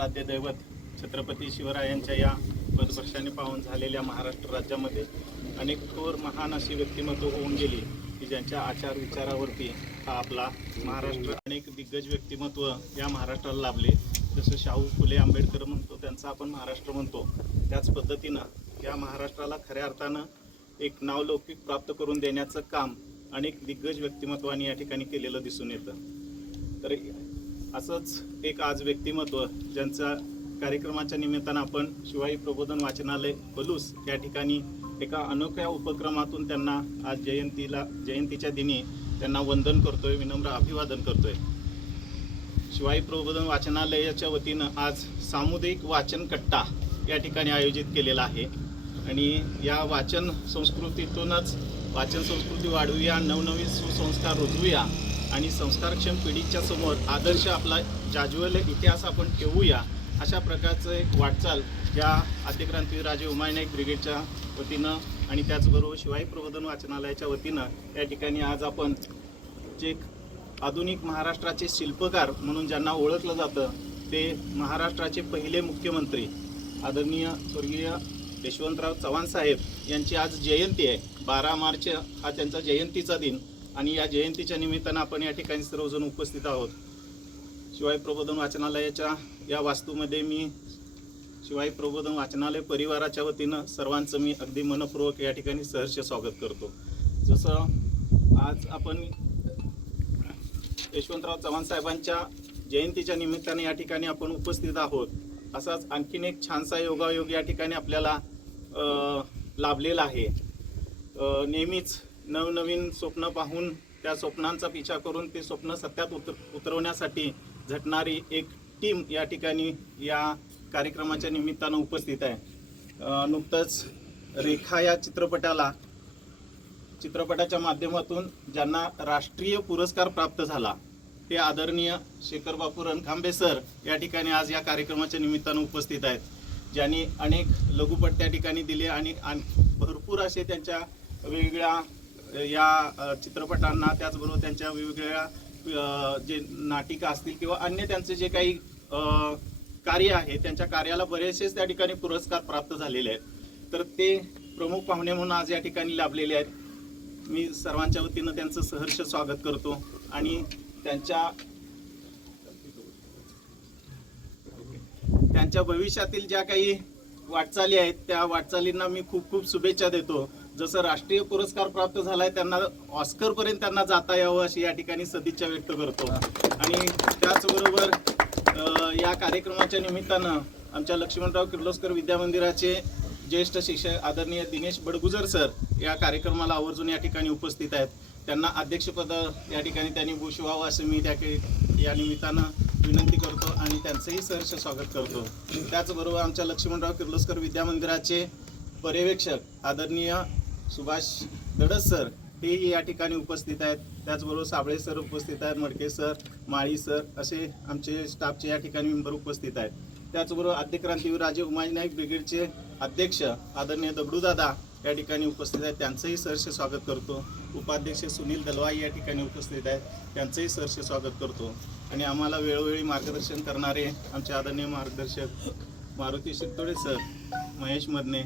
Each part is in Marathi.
आराध्य दैवत छत्रपती शिवरायांच्या या पदस्पर्शाने पावन झालेल्या महाराष्ट्र राज्यामध्ये अनेक थोर महान अशी व्यक्तिमत्व होऊन गेली की ज्यांच्या आचार विचारावरती हा आपला महाराष्ट्र अनेक दिग्गज व्यक्तिमत्व या महाराष्ट्राला लाभले. जसं शाहू फुले आंबेडकर म्हणतो त्यांचा आपण महाराष्ट्र म्हणतो, त्याच पद्धतीनं या महाराष्ट्राला खऱ्या अर्थानं एक नावलौकिक प्राप्त करून देण्याचं काम अनेक दिग्गज व्यक्तिमत्वांनी या ठिकाणी केलेलं दिसून येतं. तर असंच एक आज व्यक्तिमत्व ज्यांचा कार्यक्रमाच्या निमित्तानं आपण शिवाई प्रबोधन वाचनालय पलूस या ठिकाणी एका अनोख्या उपक्रमातून त्यांना आज जयंतीच्या दिनी त्यांना वंदन करतोय, विनम्र अभिवादन करतोय. शिवाई प्रबोधन वाचनालयाच्या वतीनं आज सामुदायिक वाचन कट्टा या ठिकाणी आयोजित केलेला आहे आणि या वाचन संस्कृतीतूनच वाचन संस्कृती वाढवूया, नवनवीन सुसंस्कार रुजवूया आणि संस्कारक्षम पिढीच्या समोर आदर्श आपला जाज्वल्य इतिहास आपण ठेवूया, अशा प्रकारचं एक वाटचाल या आद्यक्रांतीवीर राजे उमाजी नाईक ब्रिगेडच्या वतीनं आणि त्याचबरोबर शिवाई प्रबोधन वाचनालयाच्या वतीनं या ठिकाणी आज आपण जे आधुनिक महाराष्ट्राचे शिल्पकार म्हणून ज्यांना ओळखलं जातं ते महाराष्ट्राचे पहिले मुख्यमंत्री आदरणीय स्वर्गीय यशवंतराव चव्हाण साहेब यांची आज जयंती आहे. 12 मार्च हा त्यांचा जयंतीचा दिन आणि या जयंतीच्या निमित्तानं आपण या ठिकाणी सर्वजण उपस्थित आहोत. शिवाई प्रबोधन वाचनालयाच्या या वास्तूमध्ये मी शिवाई प्रबोधन वाचनालय परिवाराच्या वतीनं सर्वांचं मी अगदी मनपूर्वक या ठिकाणी सहर्ष स्वागत करतो. जसं आज आपण यशवंतराव चव्हाण साहेबांच्या जयंतीच्या निमित्ताने या ठिकाणी आपण उपस्थित आहोत, असाच आणखीन एक छानसा योगायोग या ठिकाणी आपल्याला लाभलेला आहे. नेहमीच नवनवीन स्वप्न पाहून त्या स्वप्नांचा पिछा करून ते स्वप्न सत्यात उतरवण्यासाठी झटणारी एक टीम या ठिकाणी या कार्यक्रमाच्या निमित्तानं उपस्थित आहे. नुकतंच रेखा या चित्रपटाच्या माध्यमातून ज्यांना राष्ट्रीय पुरस्कार प्राप्त झाला ते आदरणीय शेखरबापू रणखांबे सर या ठिकाणी आज या कार्यक्रमाच्या निमित्तानं उपस्थित आहेत, ज्यांनी अनेक लघुपट त्या ठिकाणी दिले आणि भरपूर असे त्यांच्या वेगवेगळ्या या चित्रपटांना त्याचबरोबर त्यांच्या वेगवेगळ्या जे नाटिका असतील किंवा अन्य त्यांचे जे काही कार्य आहे त्यांच्या कार्याला बरेचसेच त्या ठिकाणी पुरस्कार प्राप्त झालेले आहेत. तर ते प्रमुख पाहुणे म्हणून आज या ठिकाणी लाभलेले आहेत. मी सर्वांच्या वतीनं त्यांचं सहर्ष स्वागत करतो आणि त्यांच्या भविष्यातील ज्या काही वाटचाली आहेत त्या वाटचालींना मी खूप खूप शुभेच्छा देतो. जसं राष्ट्रीय पुरस्कार प्राप्त झालाय त्यांना ऑस्कर पर्यंत त्यांना जाता यावं अशी या ठिकाणी सदिच्छा व्यक्त करतो. आणि त्याचबरोबर या कार्यक्रमाच्या निमित्तानं आमच्या लक्ष्मणराव किर्लोस्कर विद्यामंदिराचे ज्येष्ठ शिक्षक आदरणीय दिनेश बडगुजर सर या कार्यक्रमाला आवर्जून या ठिकाणी उपस्थित आहेत. त्यांना अध्यक्षपद या ठिकाणी त्यांनी भूषवावं असं मी या निमित्तानं विनंती करतो आणि त्यांचंही सहर्ष स्वागत करतो. त्याचबरोबर आमच्या लक्ष्मणराव किर्लोस्कर विद्यामंदिराचे पर्यवेक्षक आदरणीय सुभाष दडस सर हेही या ठिकाणी उपस्थित आहेत. त्याचबरोबर साबळे सर उपस्थित आहेत, मडके सर, माळी सर असे आमचे स्टाफचे या ठिकाणी मेंबर उपस्थित आहेत. त्याचबरोबर आद्यक्रांतीवीर राजे उमाजी नाईक ब्रिगेडचे अध्यक्ष आदरणीय दगडूदादा या ठिकाणी उपस्थित आहेत, त्यांचंही सहर्ष स्वागत करतो. उपाध्यक्ष सुनील दलवाई या ठिकाणी उपस्थित आहेत, त्यांचंही सहर्ष स्वागत करतो. आणि आम्हाला वेळोवेळी मार्गदर्शन करणारे आमचे आदरणीय मार्गदर्शक मारुती शिरतोडे सर, महेश मदने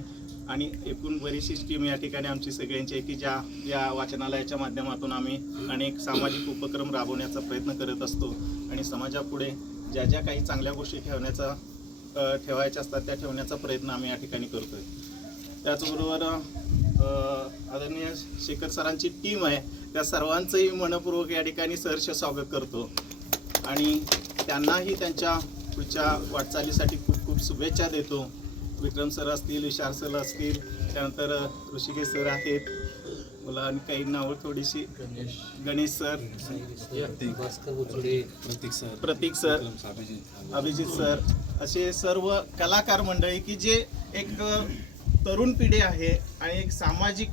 आणि एकूण बरीचशी टीम या ठिकाणी आमची सगळ्यांची की ज्या या वाचनालयाच्या माध्यमातून आम्ही अनेक सामाजिक उपक्रम राबवण्याचा प्रयत्न करत असतो आणि समाजापुढे ज्या ज्या काही चांगल्या गोष्टी ठेवायच्या असतात त्या ठेवण्याचा प्रयत्न आम्ही या ठिकाणी करतोय. त्याचबरोबर आदरणीय शेखर सरांची टीम आहे, त्या सर्वांचंही मनपूर्वक या ठिकाणी सहर्ष स्वागत करतो आणि त्यांनाही त्यांच्या पुढच्या वाटचालीसाठी खूप खूप शुभेच्छा देतो. विक्रम सर असतील, विशाल सर असतील, त्यानंतर ऋषिकेश सर आहेत, मला आणि काही नावं थोडीशी गणेश सर, प्रतीक सर, अभिजित सर असे सर्व कलाकार मंडळी की जे एक तरुण पिढी आहे आणि एक सामाजिक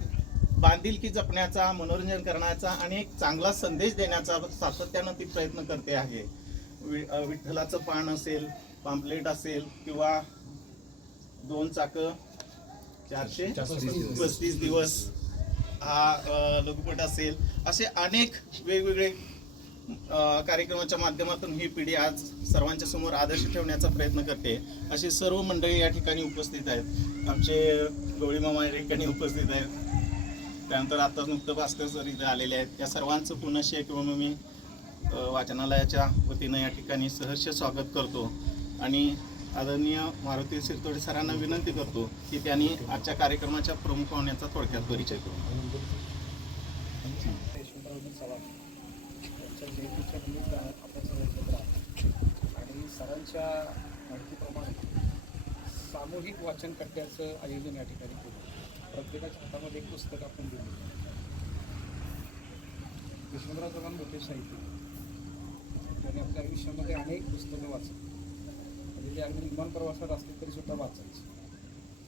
बांधिलकी जपण्याचा, मनोरंजन करण्याचा आणि एक चांगला संदेश देण्याचा सातत्यानं ती प्रयत्न करते आहे. विठ्ठलाचं पान असेल, पाम्पलेट असेल किंवा 2 चाकं 435 दिवस हा लघुपट असेल, असे अनेक वेगवेगळे कार्यक्रमाच्या माध्यमातून ही पिढी आज सर्वांच्या समोर आदर्श ठेवण्याचा प्रयत्न करते. अशी सर्व मंडळी या ठिकाणी उपस्थित आहेत. आमचे गवळी मामा या ठिकाणी उपस्थित आहेत. त्यानंतर आता नुकतं भास्कर सर इथे आलेले आहेत. त्या सर्वांचं पुनश्च किंवा मी वाचनालयाच्या वतीनं या ठिकाणी सहर्ष स्वागत करतो आणि आदरणीय मारुती शिरतोडे सरांना विनंती करतो की त्यांनी आजच्या कार्यक्रमाच्या प्रमुख पाहुण्याचा थोडक्यात परिचय करू. त्यांच्या जयंतीच्या निमित्तानं आपण सर्व एकत्र आहोत आणि सरांच्या माहितीप्रमाणे सामूहिक वाचन कट्ट्याचं आयोजन या ठिकाणी केलं. प्रत्येकाच्या हातामध्ये एक पुस्तक आपण दिलं. यशवंतराव चव्हाण मोठे साहित्यिक, त्यांनी आपल्या आयुष्यामध्ये अनेक पुस्तकं वाचली. म्हणजे ते अगदी विमान प्रवासात असले तरी सुद्धा वाचायचे,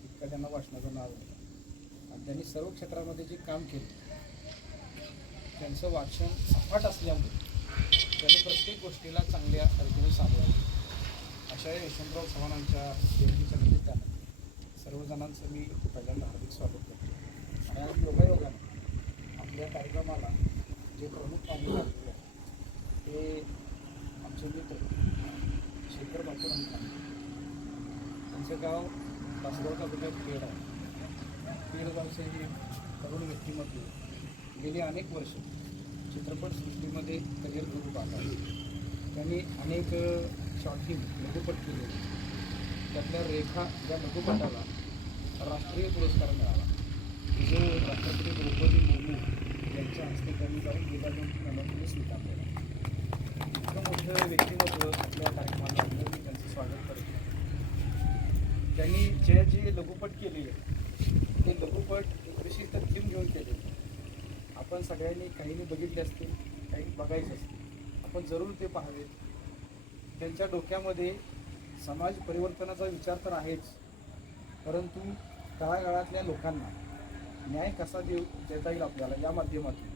इतका त्यांना वाचनाचं नाव होतं. आणि त्यांनी सर्व क्षेत्रामध्ये जे काम केलं, त्यांचं वाचन अफाट असल्यामुळे त्यांनी प्रत्येक गोष्टीला चांगल्या रीतीने सामोरं. अशा यशवंतराव चव्हाणांच्या जयंतीच्या निमित्तानं सर्वजणांचं मी पहिल्यांदा हार्दिक स्वागत करतो. आणि आज योगायोगानं आपल्या कार्यक्रमाला जे प्रमुख पाहुणे लागलेले आहेत ते आमचे मित्र शेखर बापूर आणि त्यांचं गाव तासगाव तालुक्यात पेड आहे. पेड गावचे हे तरुण व्यक्तिमत्व गेली अनेक वर्ष चित्रपटसृष्टीमध्ये करिअर करू पाहतात. त्यांनी अनेक शॉर्ट फिल्म लघुपट केले. त्यातल्या रेखा या लघुपटाला राष्ट्रीय पुरस्कार मिळाला, जो राष्ट्रपती द्रौपदी मुर्मू यांच्या हस्ते त्यांनी जाऊन गेल्या 2 महिन्यामध्ये स्वीकारलेला. इतकं मोठं व्यक्तिमत्व आपल्या कार्यक्रमाला लागलं, मी त्यांचं स्वागत करतो. त्यांनी जे लघुपट केलेले ते लघुपट एक विशिष्ट थीम घेऊन केले. आपण सगळ्यांनी काहींनी बघितले असतील, काही बघायचे असतील, आपण जरूर ते पाहावेत. त्यांच्या डोक्यामध्ये समाज परिवर्तनाचा विचार तर आहेच, परंतु तळागाळातल्या लोकांना न्याय कसा देता येईल आपल्याला या माध्यमातून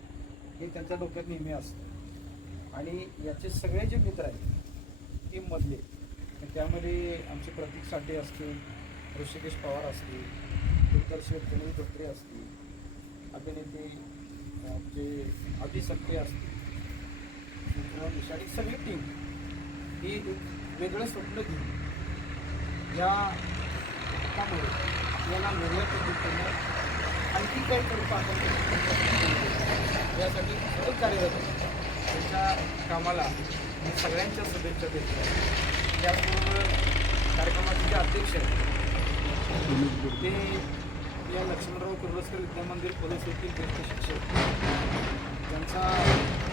हे त्यांच्या डोक्यात नेहमी असतं. आणि याचे सगळे जे मित्र आहेत टीममधले, त्यामध्ये आमचे प्रतीक साठे असतील, ऋषिकेश पवार असतील, दिग्दर्शक गणेश धोत्रे असतील, अभिनेते जे अभि सक्ते असतील, विषारी सगळी टीम ही एक वेगळं स्वप्न घेऊन या त्यामुळे आपल्याला वेगळ्या पद्धतीनं आणखी काही करू आपण यासाठी सतत कार्यरत आहे. त्यांच्या कामाला मी सगळ्यांच्या शुभेच्छा देतो. त्याचबरोबर कार्यक्रमाचे जे अध्यक्ष आहेत ते या लक्ष्मणराव कुर्लस्कर विद्यामंदिर पोलीस येथील ज्येष्ठ शिक्षक, त्यांचा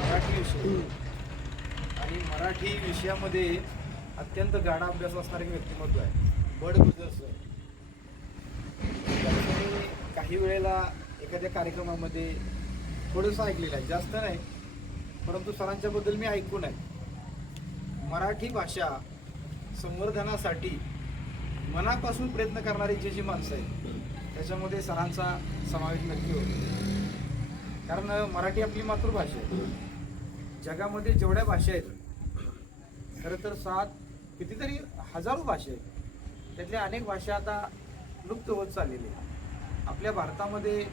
मराठी विषय आणि मराठी विषयामध्ये अत्यंत गाढा अभ्यास असणारे व्यक्तिमत्व आहे बड गुजर सर. त्यांनी काही वेळेला एखाद्या कार्यक्रमामध्ये थोडंसं ऐकलेलं आहे, जास्त नाही, परंतु सरांच्याबद्दल मी ऐकून आहे. मराठी भाषा संवर्धनासाठी मनापासून प्रयत्न करणारी जी माणसं आहेत त्याच्यामध्ये सरांचा समावेश नक्की होतो. कारण मराठी आपली मातृभाषा आहे. जगामध्ये जेवढ्या भाषा आहेत, खरं तर 7 कितीतरी हजारो भाषा आहेत, त्यातल्या अनेक भाषा आता लुप्त होत चाललेल्या आहेत. आपल्या भारतामध्ये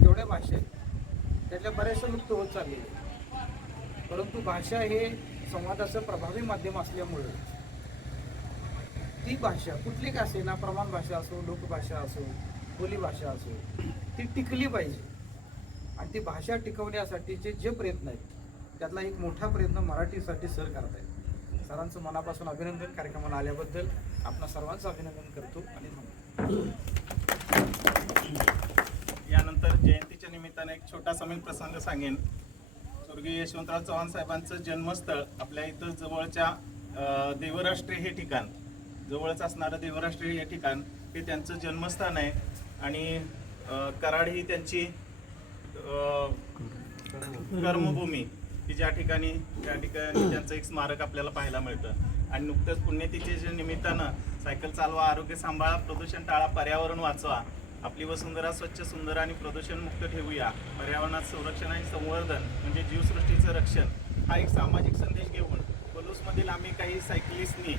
जेवढ्या भाषा आहेत त्यातल्या बऱ्याचशा लुप्त होत चाललेल्या आहेत. परंतु भाषा हे संवादाचं प्रभावी माध्यम असल्यामुळे ती भाषा कुठली का असेना, प्रमाण भाषा असो, लोकभाषा असो, बोलीभाषा असो, ती टिकली पाहिजे. आणि ती भाषा टिकवण्यासाठीचे जे प्रयत्न आहेत त्यातला एक मोठा प्रयत्न मराठीसाठी सर करत आहेत. सरांचं मनापासून अभिनंदन. कार्यक्रमाला आल्याबद्दल आपणा सर्वांचं अभिनंदन करतो आणि यानंतर जयंतीच्या निमित्ताने एक छोटासा मी प्रसंग सांगेन. स्वर्गीय यशवंतराव चव्हाण साहेबांचं जन्मस्थळ आपल्या इथं जवळच्या देवराष्ट्रे हे ठिकाण, जवळच असणारं देवराष्ट्रे हे ठिकाण हे त्यांचं जन्मस्थान आहे. आणि कराड ही त्यांची कर्मभूमी की त्या ठिकाणी त्यांचं एक स्मारक आपल्याला पाहायला मिळतं. आणि नुकतंच पुण्यतिथीच्या निमित्तानं सायकल चालवा, आरोग्य सांभाळा, प्रदूषण टाळा, पर्यावरण वाचवा, आपली वसुंधरा स्वच्छ, सुंदर आणि प्रदूषणमुक्त ठेवूया, पर्यावरणात संरक्षण आणि संवर्धन म्हणजे जीवसृष्टीचं रक्षण हा एक सामाजिक संदेश घेऊन पलूसमधील आम्ही काही सायकलिस्टनी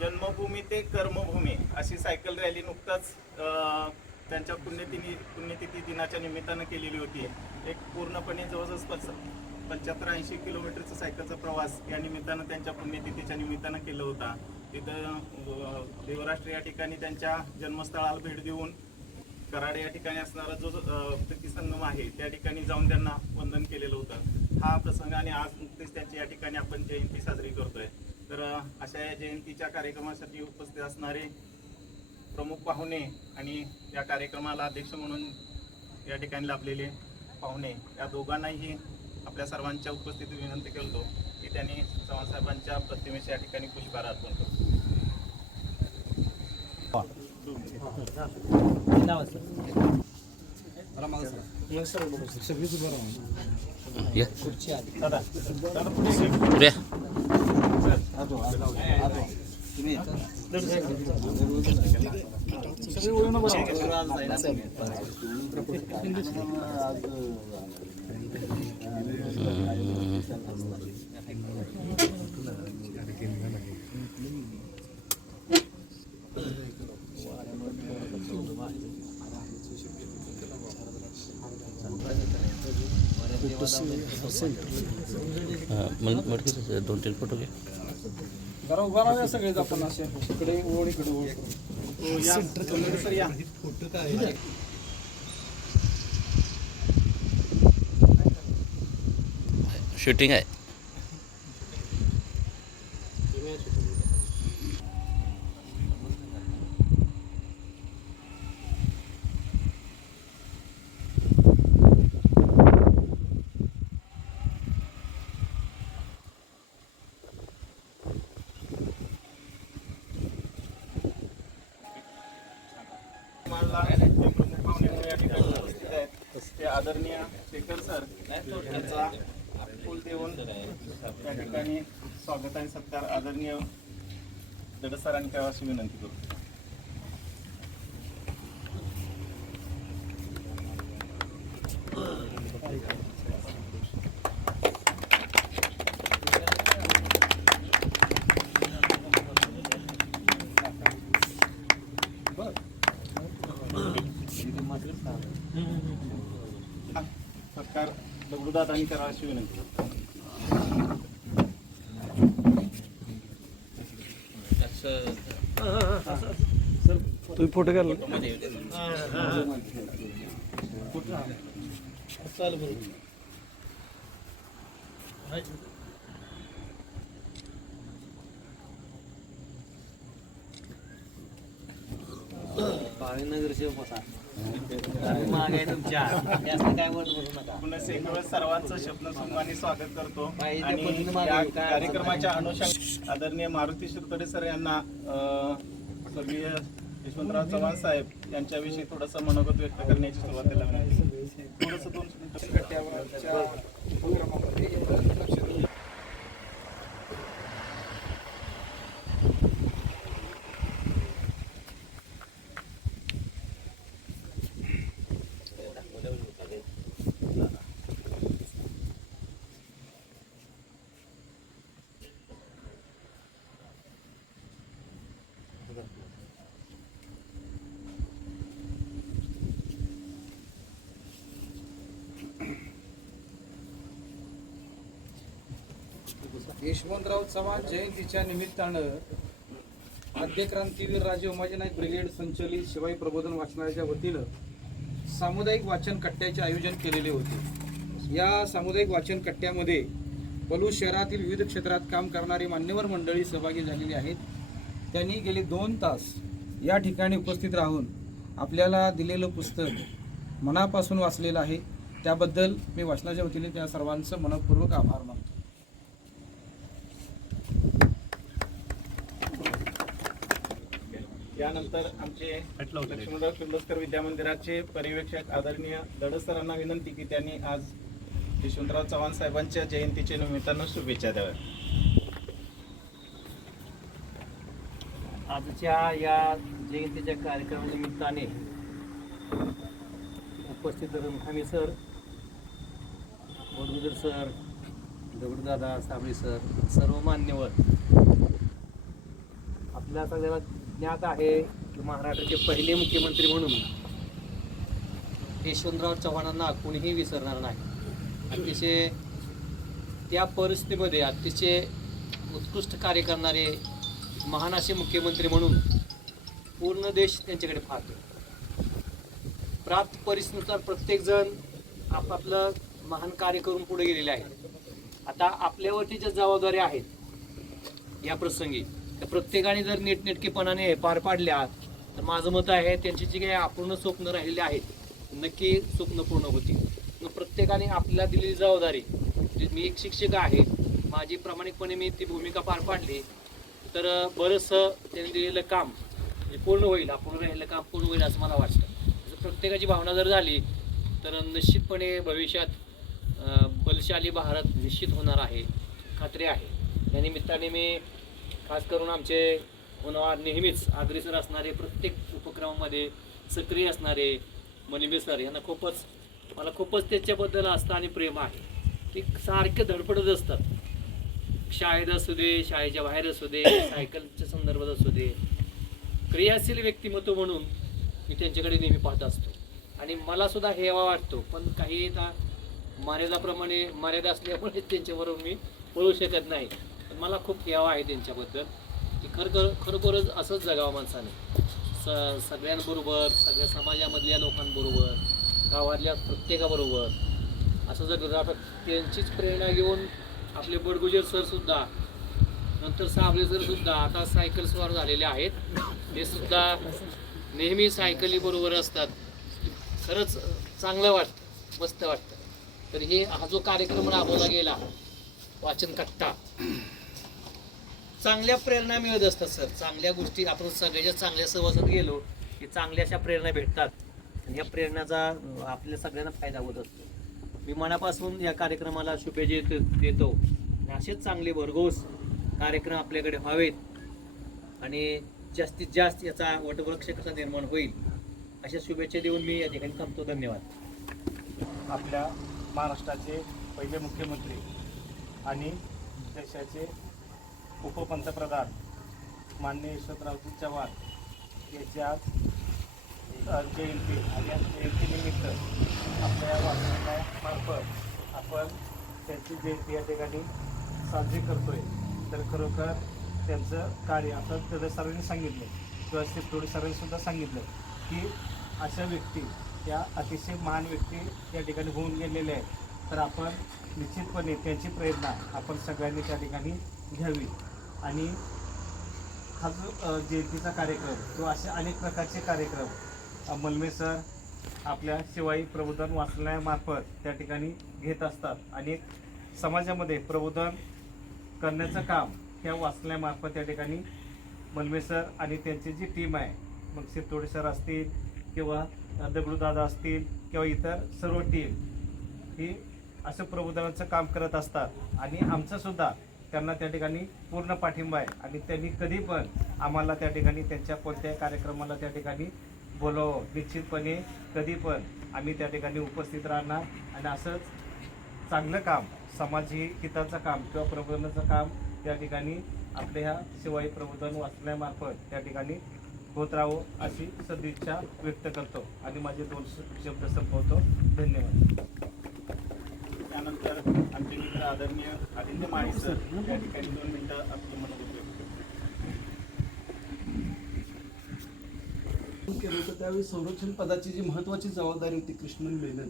जन्मभूमी ते कर्मभूमी अशी सायकल रॅली नुकताच त्यांच्या पुण्यतिथी दिनाच्या निमित्तानं केलेली होती. एक पूर्णपणे जवळजवळ 75-80 किलोमीटरचा सायकलचा प्रवास या निमित्तानं त्यांच्या पुण्यतिथीच्या निमित्तानं केला होता. तिथं देवराष्ट्र या ठिकाणी त्यांच्या जन्मस्थळाला भेट देऊन कराड या ठिकाणी असणारा जो प्रतिसंगम आहे त्या ठिकाणी जाऊन त्यांना वंदन केलेलं होतं. हा प्रसंग आणि आज नुकतेच त्यांची या ठिकाणी आपण जयंती साजरी करतोय. तर अशा या जयंतीच्या कार्यक्रमासाठी उपस्थित असणारे प्रमुख पाहुणे आणि या कार्यक्रमाला अध्यक्ष म्हणून या ठिकाणी लाभलेले पाहुणे या दोघांनाही आपल्या सर्वांच्या उपस्थितीत विनंती करतो की त्यांनी चव्हाण साहेबांच्या प्रतिमेस या ठिकाणी पुष्पहार अर्पण करतो. दोन तीन फोटो घे. जरा उभा राहूया सगळेच आपण असे इकडे ओढ इकडे ओढ शूटिंग आहे. ते आदरणीय शेखर सर यांचा फूल देऊन त्या ठिकाणी स्वागत आणि सत्कार आदरणीय दड सरांनी करावा अशी विनंती करतो. सत्कार दगडूदादांनी करावा अशी विनंती करतो. तुम्ही फोटो काढला नगरसेवक होता मागे तुमच्या काय बोलू नका. पुन्हा एक वेळेस सर्वांचं शब्दसुमाने स्वागत करतो बाई, आणि त्या पद्धतीने मागे या काय कार्यक्रमाच्या अनुषंगाने आदरणीय मारुती शिरतोडे सर यांना स्वर्गीय यशवंतराव चव्हाण साहेब यांच्याविषयी थोडंसं मनोगत व्यक्त करण्याची सुरुवातीला विनंती. थोडंसं 2 गट्ट्यावरच्या उपक्रमामध्ये एवढं लक्ष दिलं. यशवंतराव चव्हाण जयंतीच्या निमित्तानं आद्य क्रांतीवीर राजे उमाजी नाईक ब्रिगेड संचलित शिवाई प्रबोधन वाचनालयाच्या वतीनं सामुदायिक वाचन कट्ट्याचे आयोजन केलेले होते. या सामुदायिक वाचन कट्ट्यामध्ये पलूस शहरातील विविध क्षेत्रात काम करणारी मान्यवर मंडळी सहभागी झालेली आहेत. त्यांनी गेले 2 तास या ठिकाणी उपस्थित राहून आपल्याला दिलेलं पुस्तक मनापासून वाचलेलं आहे. त्याबद्दल मी वाचनाच्या वतीने त्या सर्वांचं मनपूर्वक आभार मानतो. यानंतर आमचे लक्ष्मणराव किर्लोस्कर विद्यामंदिराचे पर्यवेक्षक आदरणीय दड सरांना विनंती की त्यांनी आज यशवंतराव चव्हाण साहेबांच्या जयंतीच्या निमित्तानं शुभेच्छा द्याव्या. आजच्या या जयंतीच्या कार्यक्रमानिमित्ताने उपस्थित रमखामी सर, बोडगुजर सर, दगडूदादा, साबळे सर, सर्व मान्यवर, आपल्या सगळ्याला ज्ञात आहे की महाराष्ट्राचे पहिले मुख्यमंत्री म्हणून यशवंतराव चव्हाणांना कोणीही विसरणार नाही. अतिशय त्या परिस्थितीमध्ये अतिशय उत्कृष्ट कार्य करणारे महान असे मुख्यमंत्री म्हणून पूर्ण देश त्यांच्याकडे पाहतो. प्राप्त परिस्थितीनुसार प्रत्येकजण आपापलं महान कार्य करून पुढे गेलेले आहे. आता आपल्यावरती ज्या जबाबदाऱ्या आहेत या प्रसंगी त्या प्रत्येकाने जर नीटनेटकेपणाने पार पाडल्या तर माझं मत आहे त्यांची जी काही अपूर्ण स्वप्न राहिलेली आहेत नक्की स्वप्न पूर्ण होतील. मग प्रत्येकाने आपल्याला दिलेली जबाबदारी, मी एक शिक्षक आहे, माझी प्रामाणिकपणे मी ती भूमिका पार पाडली तर बरंचसं त्यांनी दिलेलं काम पूर्ण होईल, आपण राहिलेलं काम पूर्ण होईल असं मला वाटतं. जर प्रत्येकाची भावना जर झाली तर निश्चितपणे भविष्यात बलशाली भारत निश्चित होणार आहे, खात्री आहे. या निमित्ताने मी खास करून आमचे होणार नेहमीच अग्रेसर असणारे, प्रत्येक उपक्रमामध्ये सक्रिय असणारे मलिंबे सर यांना मला खूपच त्याच्याबद्दल असतं आणि प्रेम आहे. ते सारखे धडपडत असतात, शाळेत असू दे, शाळेच्या बाहेर असू दे, सायकलच्या संदर्भात असू दे. क्रियाशील व्यक्तिमत्व म्हणून मी त्यांच्याकडे नेहमी पाहत असतो आणि मला सुद्धा हेवा वाटतो. पण काही आता मर्यादा असल्यामुळे त्यांच्याबरोबर मी बोलू शकत नाही. पण मला खूप हेवा आहे त्यांच्याबद्दल की खरोखरच असंच जगावं माणसाने, सगळ्यांबरोबर, सगळ्या समाजामधल्या लोकांबरोबर, गावातल्या प्रत्येकाबरोबर असं जर आता त्यांचीच प्रेरणा घेऊन आपले बडगुजर सरसुद्धा, नंतर साबळे सरसुद्धा आता सायकल स्वार झालेले आहेत. ते सुद्धा नेहमी सायकलीबरोबर असतात. खरंच चांगलं वाटतं, मस्त वाटतं. तर हा जो कार्यक्रम राबवला गेला वाचन कट्टा, चांगल्या प्रेरणा मिळत असतात सर. चांगल्या गोष्टी आपण सगळ्याच्या चांगल्या सहवासात गेलो की चांगल्या अशा प्रेरणा भेटतात आणि या प्रेरणाचा आपल्या सगळ्यांना फायदा होत असतो. मी मनापासून या कार्यक्रमाला शुभेच्छा देतो. असेच चांगले भरघोस कार्यक्रम आपल्याकडे व्हावेत आणि जास्तीत जास्त याचा वटवृक्ष कसा निर्माण होईल अशा शुभेच्छा देऊन मी या ठिकाणी थांबतो. धन्यवाद. आपल्या महाराष्ट्राचे पहिले मुख्यमंत्री आणि देशाचे उपपंतप्रधान माननीय यशवंतरावजी चव्हाण यांच्या जयंती आणि या जयंतीनिमित्त आपल्या वाचनालयामार्फत आपण त्यांची जयंती या ठिकाणी साजरी करतोय. तर खरोखर त्यांचं कार्य आता त्याला सरांनी सांगितलं किंवा थोडी सरांनी सुद्धा सांगितलं की अशा व्यक्ती या अतिशय महान व्यक्ती या ठिकाणी होऊन गेलेल्या आहेत. तर आपण निश्चितपणे त्यांची प्रेरणा आपण सगळ्यांनी त्या ठिकाणी घ्यावी आणि हा जो जयंतीचा कार्यक्रम किंवा असे अनेक प्रकारचे कार्यक्रम मलमे सर आपल्या शिवाई प्रबोधन वाचनालयामार्फत त्या ठिकाणी घेत असतात आणि समाजामध्ये प्रबोधन करण्याचं काम ह्या वाचनालयामार्फत त्या ठिकाणी मलमे सर आणि त्यांची जी टीम आहे, मग शिरतोडे सर असतील किंवा दगडूदादा असतील किंवा इतर सर्व टीम ही असं प्रबोधनाचं काम करत असतात आणि आमचासुद्धा त्यांना त्या ठिकाणी पूर्ण पाठिंबा आहे आणि त्यांनी कधी पण आम्हाला त्या ठिकाणी त्यांच्या कोणत्याही कार्यक्रमाला त्या ठिकाणी बोलावं. निश्चितपणे कधी पण आम्ही त्या ठिकाणी उपस्थित राहणार आणि असंच चांगलं काम, समाजी हिताचं काम किंवा प्रबोधनाचं काम त्या ठिकाणी आपल्या ह्या शिवाई प्रबोधन वाचनालयामार्फत त्या ठिकाणी होत राहावं अशी सदिच्छा व्यक्त करतो आणि माझे 2 शब्द संपवतो. धन्यवाद. त्यानंतर आमचे मित्र आदरणीय आदित्य माळी सर या ठिकाणी 2 मिनिटं आपली मनोगत व्यक्त केलं होतं त्यावेळी संरक्षण पदाची जी महत्त्वाची जबाबदारी होती कृष्णन मेनन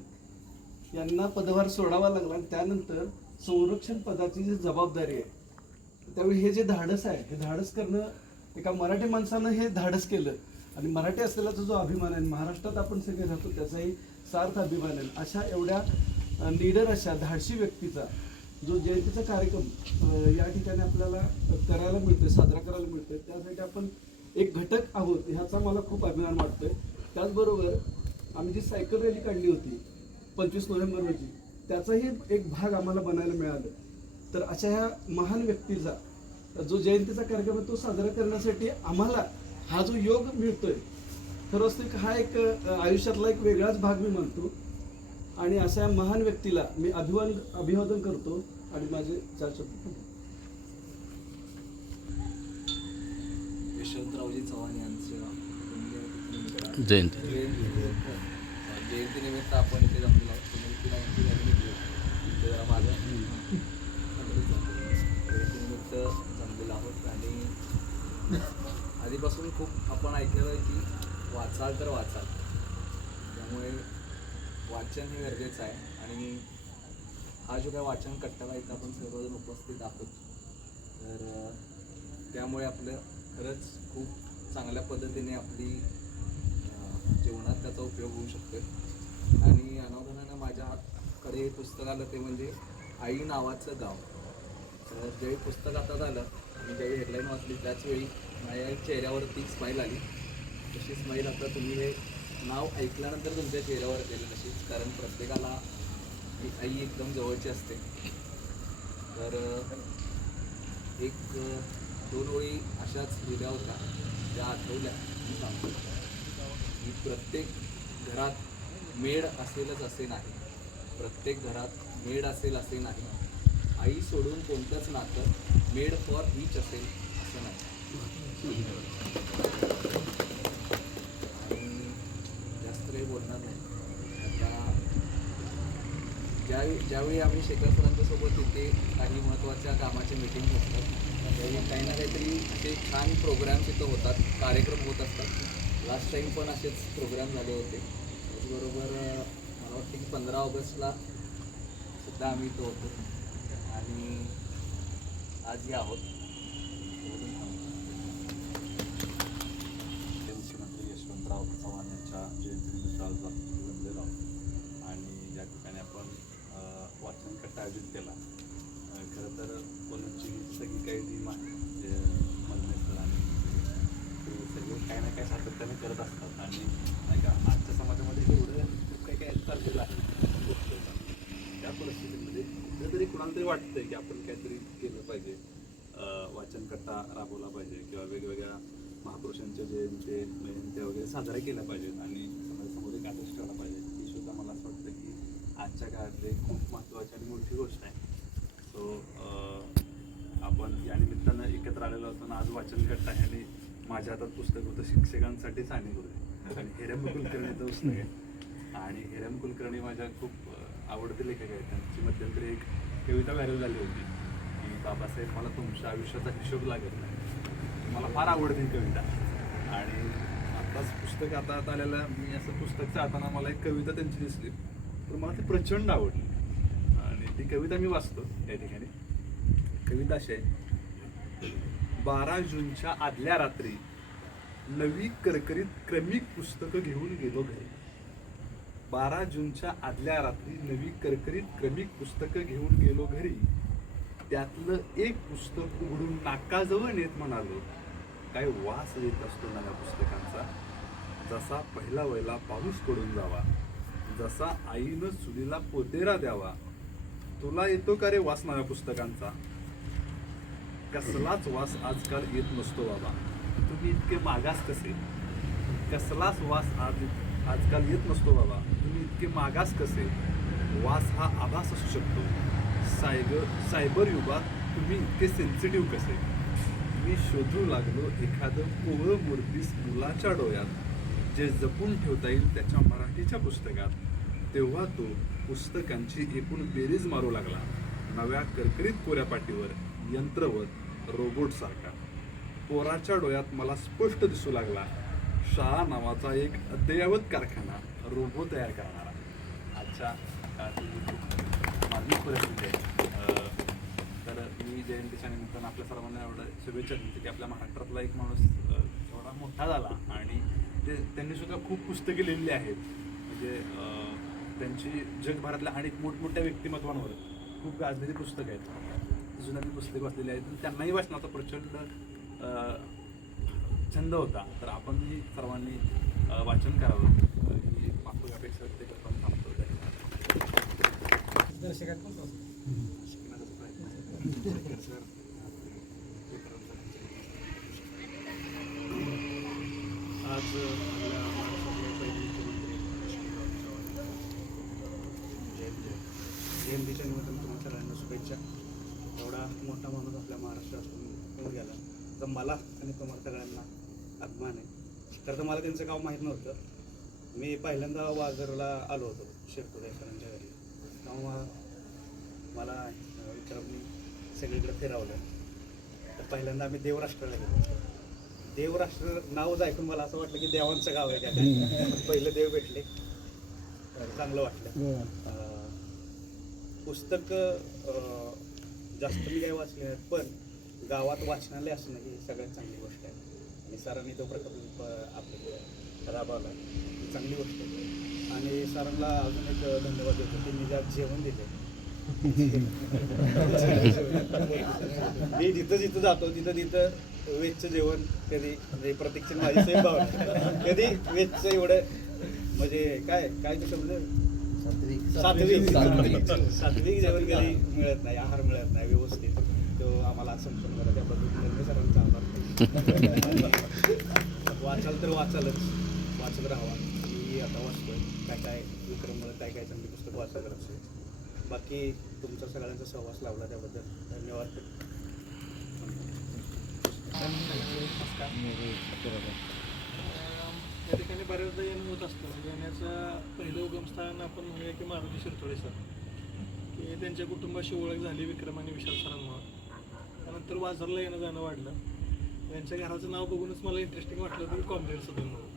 यांना पदभार सोडावा लागला आणि त्यानंतर संरक्षण पदाची जी जबाबदारी आहे त्यावेळी हे जे धाडस आहे हे धाडस करणं एका मराठी माणसानं हे धाडस केलं आणि मराठी असलेला जो अभिमान आहे, महाराष्ट्रात आपण सगळे राहतो त्याचाही सार्थ अभिमान आहे. अशा एवढ्या लीडर अशा धाडशी व्यक्तीचा जो जयंतीचा कार्यक्रम या ठिकाणी आपल्याला करायला मिळतोय, साजरा करायला मिळतोय, त्यासाठी आपण एक घटक आहोत ह्याचा मला खूप अभिमान वाटतोय. त्याचबरोबर आम्ही जी सायकल रॅली काढली होती 25 नोव्हेंबर रोजी त्याचाही एक भाग आम्हाला बनायला मिळालं. तर अशा ह्या महान व्यक्तीचा जो जयंतीचा कार्यक्रम आहे तो साजरा करण्यासाठी आम्हाला हा जो योग मिळतोय खरंच हा एक आयुष्यातला एक वेगळाच भाग मी मानतो आणि अशा महान व्यक्तीला मी अभिवादन करतो आणि माझे 4 शब्द. यशवंतरावजी चव्हाण यांच्या जयंती जयंतीनिमित्त आपण इथे जमलेलो आहोत. जरा माझं इथं जमलेलो आहोत आणि आधीपासून खूप आपण ऐकलेलं आहे की वाचाल तर वाचाल, त्यामुळे वाचन हे गरजेचं आहे. आणि हा जो काय वाचन कट्ट्याला इथं आपण सर्वजण उपस्थित आहोत, तर त्यामुळे आपलं खरंच खूप चांगल्या पद्धतीने आपली जीवनात त्याचा उपयोग होऊ शकतो. आणि अनावधानानं माझ्याकडे हे पुस्तक आलं ते म्हणजे आई नावाचं गाव. तर ज्यावेळी पुस्तक हातात आलं आणि ज्यावेळी हेडलाईन वाचली त्याचवेळी माझ्या चेहऱ्यावरती स्माईल आली. तशी स्माईल आता तुम्ही हे नाव ऐकल्यानंतर तुमच्या चेहऱ्यावर येईल तशीच, कारण प्रत्येकाला आई एकदम जवळची असते. तर एक 2 ओळी अशाच लिहिल्या होत्या, त्या आठवल्या मी सांगतो की प्रत्येक घरात मेड असेलच असे नाही, प्रत्येक घरात मेड असेल असे नाही, आई सोडून कोणतंच नातं मेड फॉर ईच असेल असं नाही. आणि जास्त काही बोलणार नाही. आता ज्यावेळी आम्ही शेखर सरांच्या सोबत तिथे काही महत्त्वाच्या कामाचे मीटिंग असतात, त्यावेळी काही ना काहीतरी असे छान प्रोग्राम्स इथं होतात, कार्यक्रम होत असतात. लास्ट टाईम पण असेच प्रोग्राम झाले होते. त्याचबरोबर मला वाटतं की 15 ऑगस्टला सुद्धा आम्ही इथं होतो आणि आजही आहोत. मुख्यमंत्री यशवंतराव चव्हाण यांच्या जयंतीनिमित्त आज जमलेलो आहोत आणि या ठिकाणी आपण वाचन कट्टा आयोजित केला. खरं तर कोणाची सगळी काही टीम आहे जे मधनेसर आणि ते सगळे काही ना काही सातत्याने करत असतात आणि नाही का आजच्या समाजामध्ये एवढं खूप काही काही चाललेलं आहे. त्या परिस्थितीमध्ये कुठेतरी कुणाला तरी वाटतंय की आपण काहीतरी केलं पाहिजे, वाचन कट्टा राबवला पाहिजे किंवा वेगवेगळ्या महापुरुषांच्या जयंत्या वगैरे साजऱ्या केल्या पाहिजेत आणि समाजासमोर एक आदर्श ठेवला पाहिजे. ही सुद्धा मला असं वाटतं की आजच्या काळातली खूप महत्त्वाची आणि मोठी गोष्ट आहे. सो आपण या निमित्तानं एकत्र आलेलो असताना आज वाचन कट्टा आहे आणि माझ्या हातात पुस्तक होतं शिक्षकांसाठी साने गुरुजी आणि हिरम कुलकर्णीचं पुस्तक आहे. आणि हिरम कुलकर्णी माझ्या खूप आवडते लेखक आहेत. त्यांची मध्यंतरी एक कविता व्हायरल झाली होती की बाबासाहेब मला तुमच्या आयुष्याचा हिशोब लागत नाही. मला फार आवडते ही कविता आणि आत्ताच पुस्तक हातात आलेलं मी असं पुस्तक चाहताना मला एक कविता त्यांची दिसली, तर मला ती प्रचंड आवडली आणि ती कविता मी वाचतो या ठिकाणी. कविता अशी आहे: 12 जूनच्या आदल्या रात्री नवी करकरीत क्रमिक पुस्तकं घेऊन गेलो घरी. 12 जूनच्या आदल्या रात्री नवी करकरीत क्रमिक पुस्तकं घेऊन गेलो घरी. त्यातलं एक पुस्तक उघडून नाकाजवळ नेत म्हणालो, काय वास येत असतो नव्या पुस्तकांचा. जसा पहिला वयला पाऊस पडून जावा, जसा आईनं चुलीला पोतेरा द्यावा. तुला येतो का रे वास नव्या पुस्तकांचा. कसलाच वास आजकाल येत नसतो बाबा, तुम्ही इतके मागास कसे. कसलाच वास आजकाल येत नसतो बाबा, तुम्ही इतके मागास कसे. वास हा आभास असू शकतो. सायबर युगात तुम्ही इतके सेन्सिटिव्ह कसे. मी शोधू लागलो एखादं कोवळं मूर्तीस मुलाच्या डोळ्यात, जे जपून ठेवता येईल त्याच्या मराठीच्या पुस्तकात. तेव्हा तो पुस्तकांची एकूण बेरीज मारू लागला, नव्या करकरीत कोऱ्या पाटीवर यंत्रवत रोबोटसारखा. पोराच्या डोळ्यात मला स्पष्ट दिसू लागला, शाळा नावाचा एक अद्ययावत कारखाना रोबो तयार करणारा. आजच्या माझी परिस्थिती आहे. तर मी जयंतीच्या निमित्तानं आपल्या सर्वांना एवढं शुभेच्छा देते की आपल्या महाराष्ट्रातला एक माणूस एवढा मोठा झाला आणि त्यांनी सुद्धा खूप पुस्तके लिहिली आहेत. म्हणजे त्यांची जगभरातल्या अनेक मोठमोठ्या व्यक्तिमत्वांवर खूप गाजलेली पुस्तकं आहेत. सुद्धा मी पुस्तकं वाचलेली आहेत. त्यांनाही वाचनाचा प्रचंड छंद होता. तर आपणही सर्वांनी वाचन करावं ही मागची अपेक्षा व्यक्त करताना थांबतो. दर्शकात पण शिकण्याचा प्रयत्न सर आज आपल्या महाराष्ट्रातले पहिले मुख्यमंत्री यशवंतराव चव्हाण जयंतीच्या निमित्तानं तुम्हाला सगळ्यांना शुभेच्छा. एवढा मोठा माणूस आपल्या महाराष्ट्रातून होऊन गेला तर मला आणि तुम्हाला सगळ्यांना अभिमान आहे. तर मला त्यांचं गाव माहीत नव्हतं. मी पहिल्यांदा वाघरला आलो होतो शिरपूर सरांच्या घरी, तेव्हा मला विक्रमनी सगळीकडे फिरवलं पहिल्यांदा आम्ही देवराष्ट्राला गेलो. देवराष्ट्र नावच ऐकून मला असं वाटलं की देवांचं गाव आहे त्या ठिकाणी. पहिलं देव भेटले, चांगलं वाटलं. पुस्तक जास्त मी काही वाचले नाहीत, पण गावात वाचनालय असणं ही सगळ्यात चांगली गोष्ट आहे. आणि सरांनी तो प्रकल्प आपल्या राबवला, ही चांगली गोष्ट आहे. आणि सरांना अजून एक धन्यवाद देतो, त्यांनी ज्या जेवण दिले. मी जिथं जिथं जातो तिथं वेजचं जेवण कधी म्हणजे प्रत्यक्ष माझी सेम भावना, कधी वेजचं एवढं म्हणजे काय ते शब्द सात्विक जेवण कधी मिळत नाही, आहार मिळत नाही व्यवस्थित. तो आम्हाला समजून गेला, त्याबद्दल सरांचा आभार. वाचाल तर वाचालच, वाचत राहावा. मी आता वाचतोय काय विक्रममुळे काय चांगली पुस्तक वाचायला लागते. बाकी तुमचा सगळ्यांचा सहवास लावला त्याबद्दल धन्यवाद. या ठिकाणी बऱ्याचदा येणं होत असतं. येण्याचं पहिलं उगमस्थान आपण म्हणूया की मारुती शिरतोडे सर, की त्यांच्या कुटुंबाशी ओळख झाली विक्रम आणि विशाल सरांमुळे. त्यानंतर वाझरला येणं जाणं वाढलं. त्यांच्या घराचं नाव बघूनच मला इंटरेस्टिंग वाटलं की कॉम्रेड सदन म्हणून.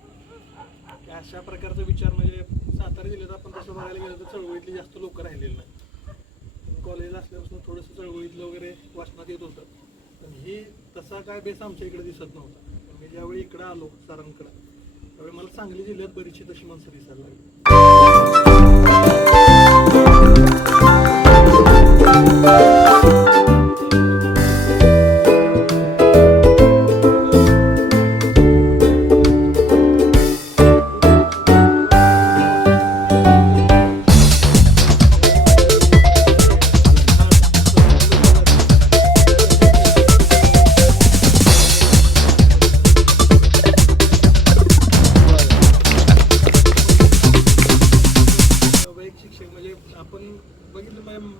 की अशा प्रकारचा विचार म्हणजे सातारा जिल्ह्यात आपण तसं बघायला गेलं तर चळवळीतली जास्त लोक राहिलेली नाही. कॉलेजला असल्यापासून थोडंसं चळवळीतलं वगैरे वाचनात येत होतं, पण ही तसा काय बेस आमच्या इकडे दिसत नव्हता. मी ज्यावेळी इकडं आलो सरांकडं, त्यावेळी मला सांगली जिल्ह्यात बरीचशी तशी माणसं दिसायला लागली.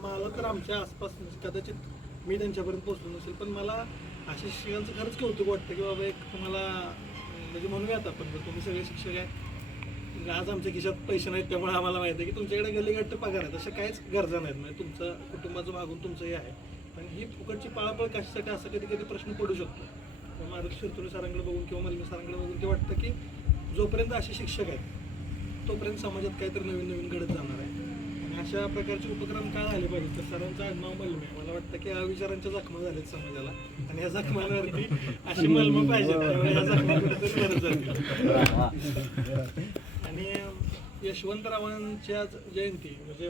मला तर आमच्या आसपास कदाचित मी त्यांच्यापर्यंत पोहोचलो नसेल, पण मला अशा शिक्षकांचं खरंच कौतुक वाटतं की बाबा एक तुम्हाला म्हणजे म्हणूयात आपण तुम्ही सगळे शिक्षक आहे. आज आमच्या खिशात पैसे नाहीत, त्यामुळे आम्हाला माहिती आहे की तुमच्याकडे गल्लीगट्ट पगार आहेत, अशा काहीच गरजा नाहीत. म्हणजे तुमचं कुटुंबाचं मागून तुमचं हे आहे, पण ही फुकटची पळापळ कशासाठी असं कधी कधी प्रश्न पडू शकतो. मारुती शिरतोडे सरांकडे बघून किंवा मल्मी सरांकडे बघून ते वाटतं की जोपर्यंत असे शिक्षक आहेत तोपर्यंत समाजात काहीतरी नवीन नवीन घडत जाणार आहे. अशा प्रकारचे उपक्रम काय झाले पाहिजे. तर सरांचं आडनाव मलमे, मला वाटतं की अविचारांच्या जखमा झाल्यात समाजाला, आणि या जखमांवरती अशी मलमं पाहिजे, त्यामुळे या जखमा कुठेतरी भरत जातील. आणि यशवंतरावांच्या जयंती म्हणजे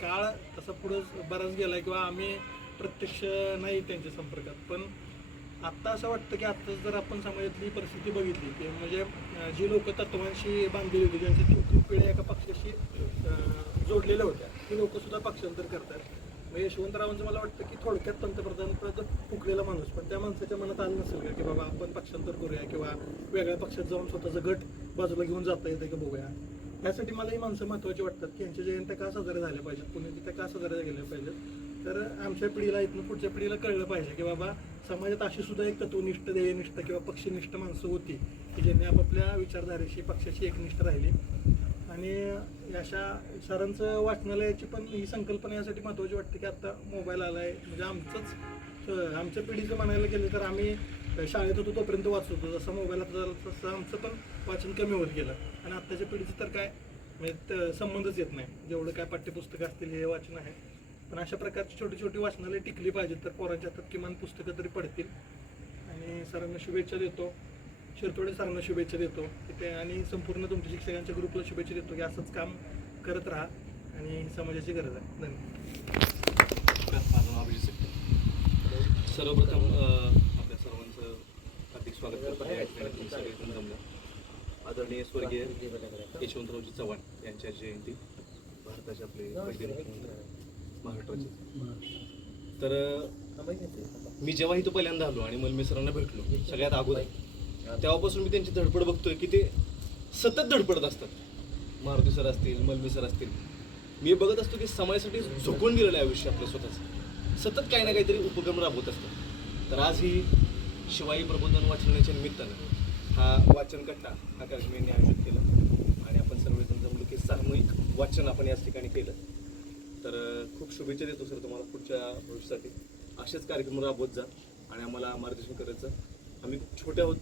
काळ तसा पुढं बराच गेला किंवा आम्ही प्रत्यक्ष नाही त्यांच्या संपर्कात, पण आत्ता असं वाटतं की आत्ताच जर आपण समाजातली परिस्थिती बघितली की म्हणजे जी लोक तत्वांशी बांधलेली होती, ज्यांच्या 3 पिढ्या एका पक्षाशी जोडलेल्या होत्या, ती लोक सुद्धा पक्षांतर करतात. मग यशवंतरावांचं मला वाटतं की थोडक्यात पंतप्रधानपद फुकलेला माणूस, पण त्या माणसाच्या मनात आलं नसेल का की बाबा आपण पक्षांतर करूया किंवा वेगळ्या पक्षात जाऊन स्वतःचा गट बाजूला घेऊन जाता येते का बघूया. यासाठी मला ही माणसं महत्त्वाची वाटतात की यांच्या जयंत्या का साजऱ्या झाल्या पाहिजेत, पुण्यतिथ्या का साजऱ्या गेल्या पाहिजेत. तर आमच्या पिढीला इथून पुढच्या पिढीला कळलं पाहिजे की बाबा समाजात अशी सुद्धा एक तत्वनिष्ठ ध्येयनिष्ठ किंवा पक्षनिष्ठ माणसं होती की ज्यांनी आपापल्या विचारधारेशी पक्षाशी एकनिष्ठ राहिली. आणि अशा सरांचं वाचनालयाची पण ही संकल्पना यासाठी महत्त्वाची वाटते की आता मोबाईल आला आहे, म्हणजे आमच्या पिढीचं म्हणायला गेलं तर आम्ही शाळेत होतो तोपर्यंत वाचत होतो, जसं मोबाईल आता झाला तसं आमचं पण वाचन कमी होत गेलं. आणि आत्ताच्या पिढीचं तर काय म्हणजे संबंधच येत नाही, जेवढं काय पाठ्यपुस्तकं असतील हे वाचन आहे. पण अशा प्रकारची छोटी छोटी वाचनालय टिकली पाहिजेत, तर पोरांच्या हातात किमान पुस्तकं तरी पडतील. आणि सरांना शुभेच्छा देतो, शिरतोडे सरांना शुभेच्छा देतो की ते, आणि संपूर्ण तुमच्या शिक्षकांच्या ग्रुपला शुभेच्छा देतो की असंच काम करत राहा आणि समाजाची गरज आहे. धन्यवाद. माझं नाव अभिजित सेट्टे. सर्वप्रथम आपल्या सर्वांचं हार्दिक स्वागत करतो या ठिकाणी तुम्ही सगळेजण जमलं. आदरणीय स्वर्गीय यशवंतरावजी चव्हाण यांच्या जयंती, भारताचे आपले पहिले मुख्यमंत्री महाराष्ट्राचे. तर मी जेव्हा इथं पहिल्यांदा आलो आणि मलमे सरांना भेटलो सगळ्यात अगोदर, तेव्हापासून मी त्यांची धडपड बघतोय की ते सतत धडपडत असतात. मारुती सर असतील, मलमे सर असतील, मी बघत असतो की समाजासाठी झोकून दिलेलं आहे आयुष्य आपलं स्वतःच, सतत काही ना काहीतरी उपक्रम राबवत असतात. तर आज ही शिवाई प्रबोधन वाचनाच्या निमित्तानं हा वाचन कट्टा हा कार्यक्रम यांनी आयोजित केला आणि आपण सर्वजण जमलो की सामूहिक वाचन आपण याच ठिकाणी केलं. तर खूप शुभेच्छा देतो सर तुम्हाला पुढच्या भविष्यासाठी. असेच कार्यक्रम राबवत जा आणि आम्हाला मार्गदर्शन करायचं. आम्ही खूप छोटे आहोत,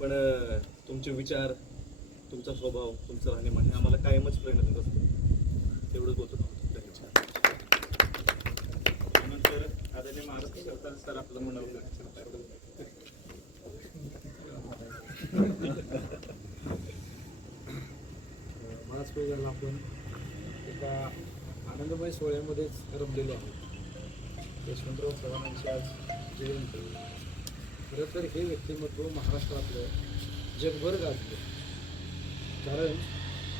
पण तुमचे विचार, तुमचा स्वभाव, तुमचं राहणीमान हे आम्हाला कायमच प्रेरणा देत असतं. तेवढंच बोलतो. धन्यवाद. त्यानंतर आदरणीय महाराष्ट्र सरकार सर आपलं म्हणवलं. बराच वेळ झाला आपण एका आनंदमय सोहळ्यामध्येच रमलेलो आहोत. यशवंतराव चव्हाणांची आज जयंती. खरं तर हे व्यक्तिमत्व महाराष्ट्रातलं जगभर गाजलं, कारण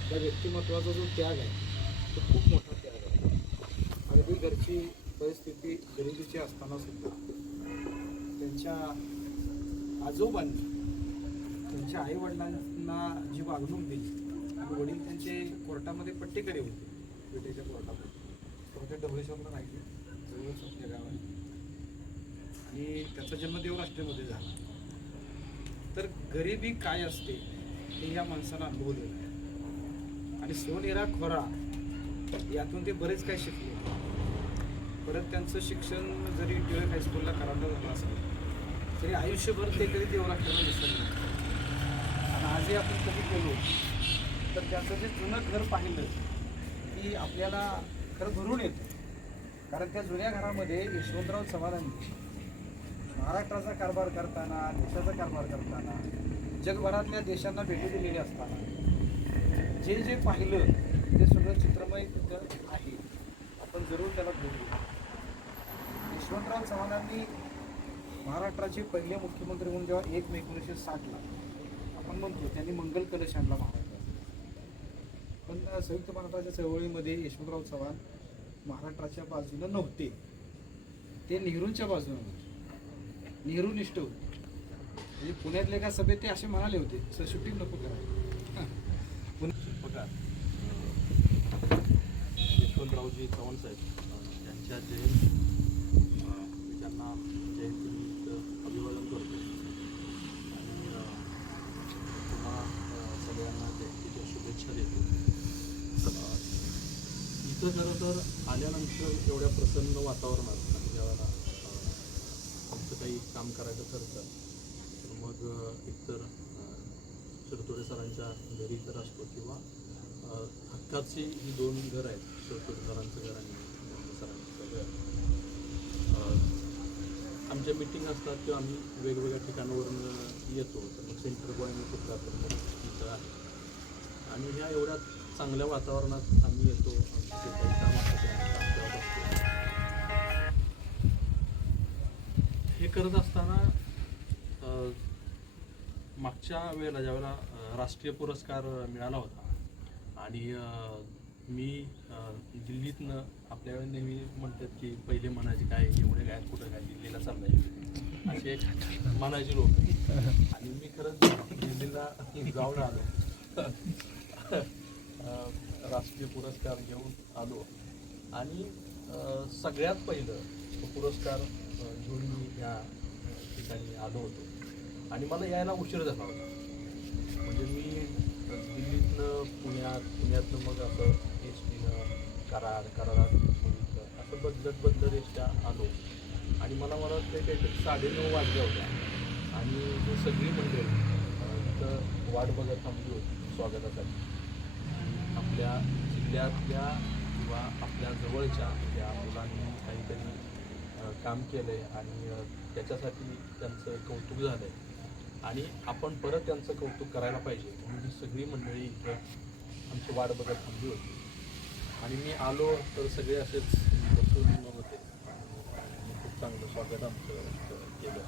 त्या व्यक्तिमत्वाचा जो त्याग आहे तो खूप मोठा त्याग आहे. अगदी घरची परिस्थिती गरिबीची असताना सुद्धा त्यांच्या आजोबांनी त्यांच्या आईवडिलांना जी वागणूक दिली, आणि वडील त्यांचे कोर्टामध्ये पट्टेकरी होते, पेठेच्या कोर्टामध्ये. तर ते डबळेश्वरला राहिले, जवळच आपल्या गावात. आणि त्याचा जन्म देवराष्ट्रीमध्ये झाला. तर गरिबी काय असते हे या माणसानं अनुभवलेलं आहे. आणि सोनेरा खोरा यातून ते बरेच काही शिकले. परत त्यांचं शिक्षण जरी टिळक हायस्कूलला कराडला झालं असेल तरी आयुष्यभर ते कधी देवराष्ट्राला विसरले नाही. आणि आजही आपण कधी गेलो तर त्याचं जे जुनं घर पाहिलं की आपल्याला खरं भरून येतं. कारण त्या जुन्या घरामध्ये यशवंतराव चव्हाणांनी महाराष्ट्राचा कारभार करताना, देशाचा कारभार करताना, जगभरातल्या देशांना भेटी दिलेल्या असताना जे जे पाहिलं ते सगळं चित्रमय तिथं आहे. आपण जरूर त्याला बघूया. यशवंतराव चव्हाणांनी महाराष्ट्राचे पहिले मुख्यमंत्री म्हणून जेव्हा 1 मे 1960ला आपण म्हणतो त्यांनी मंगल कलश आणला महाराष्ट्रात. पण संयुक्त महाराष्ट्राच्या चळवळीमध्ये यशवंतराव चव्हाण महाराष्ट्राच्या बाजूनं नव्हते, ते नेहरूंच्या बाजूनं होते. नेहरूनिष्ठ होते. म्हणजे पुण्यातल्या एका सभेत ते असे म्हणाले होते, सर शूटिंग नको करायला. शिल्पकार यशवंतरावजी चव्हाण साहेब यांच्या जयंती मी त्यांना जयंतीनिमित्त अभिवादन करतो आणि तुम्हा सगळ्यांना जयंतीच्या शुभेच्छा देतो. इथं खरं तर आल्यानंतर एवढ्या प्रसन्न वातावरणात आणि ज्यावेळेला आमचं काही काम करायचं ठरतं तर मग एकतर शिरतोडे सरांच्या घरी तर असतो किंवा हक्काची ही 2 घरं आहेत, शिरतोडे सरांचं घर आणि सरांचं घर. आमच्या मिटिंग असतात किंवा आम्ही वेगवेगळ्या ठिकाणावरून येतो, तर मग सेंटर पॉईंट कुठला तर मग इथं आहे. आणि ह्या एवढ्या चांगल्या वातावरणात आम्ही येतो, आमचे काही काम असतं ते आम्ही काम करत असतो. हे करत असताना मागच्या वेळेला ज्यावेळेला राष्ट्रीय पुरस्कार मिळाला होता आणि मी दिल्लीतनं आपल्या वेळेला नेहमी म्हणतात की पहिले म्हणायचे काय एवढे काय कुठं काय दिल्लीला चाललंय असे एक म्हणायचे लोक. आणि मी खरंच दिल्लीला जाऊन आलो, राष्ट्रीय पुरस्कार घेऊन आलो आणि सगळ्यात पहिलं तो पुरस्कार घेऊन मी या ठिकाणी आलो होतो. आणि मला यायला उशीर झाला होता. म्हणजे मी दिल्लीतनं पुण्यातनं मग असं एसटीनं कराडात असं बदलत एसट्या आलो आणि मला वाटतं काहीतरी 9:30 वाजल्या होत्या. आणि ही सगळी मंडळी तिथं वाट बघत थांबली होती स्वागतासाठी. आपल्या जिल्ह्यातल्या किंवा आपल्या जवळच्या त्या मुलांनी काहीतरी काम केलं आहे आणि त्याच्यासाठी त्यांचं कौतुक झालं आहे आणि आपण परत त्यांचं कौतुक करायला पाहिजे म्हणून ही सगळी मंडळी इथं आमची वाट बघत थांबली होती. आणि मी आलो तर सगळे असेच बसून होते आणि खूप चांगलं स्वागत आमचं केलं.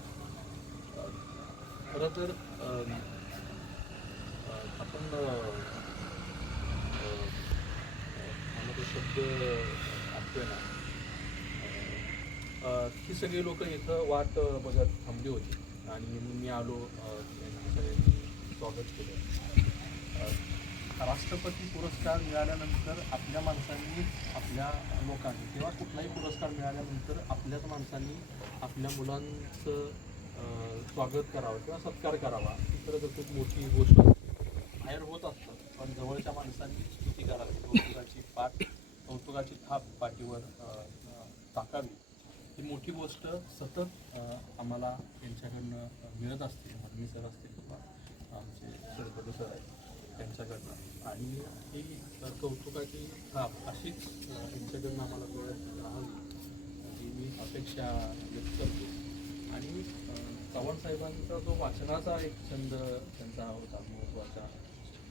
खरं तर आपण मला तो शब्द आठवे ना, ही सगळी लोक इथं वाट बघत थांबली होती आणि मी आलो, सगळ्यांनी स्वागत केलं. राष्ट्रपती पुरस्कार मिळाल्यानंतर आपल्या माणसांनी, आपल्या लोकांनी किंवा कुठलाही पुरस्कार मिळाल्यानंतर आपल्याच माणसांनी आपल्या मुलांचं स्वागत करावं किंवा सत्कार करावा. ही खरं तर खूप मोठी गोष्ट बाहेर होत असतं, पण जवळच्या माणसांनी स्तुती करावी, कौतुकाची थाप पाठीवर टाकावी. ही मोठी गोष्ट सतत आम्हाला यांच्याकडनं मिळत असते. मदनी सर असतील किंवा आमचे सरपंच सर आहेत त्यांच्याकडनं, आणि ही कौतुकाची थाप अशीच यांच्याकडनं आम्हाला मिळत राहावी ही मी अपेक्षा व्यक्त करतो. आणि चव्हाण साहेबांचा जो वाचनाचा एक छंद त्यांचा होता महत्त्वाच्या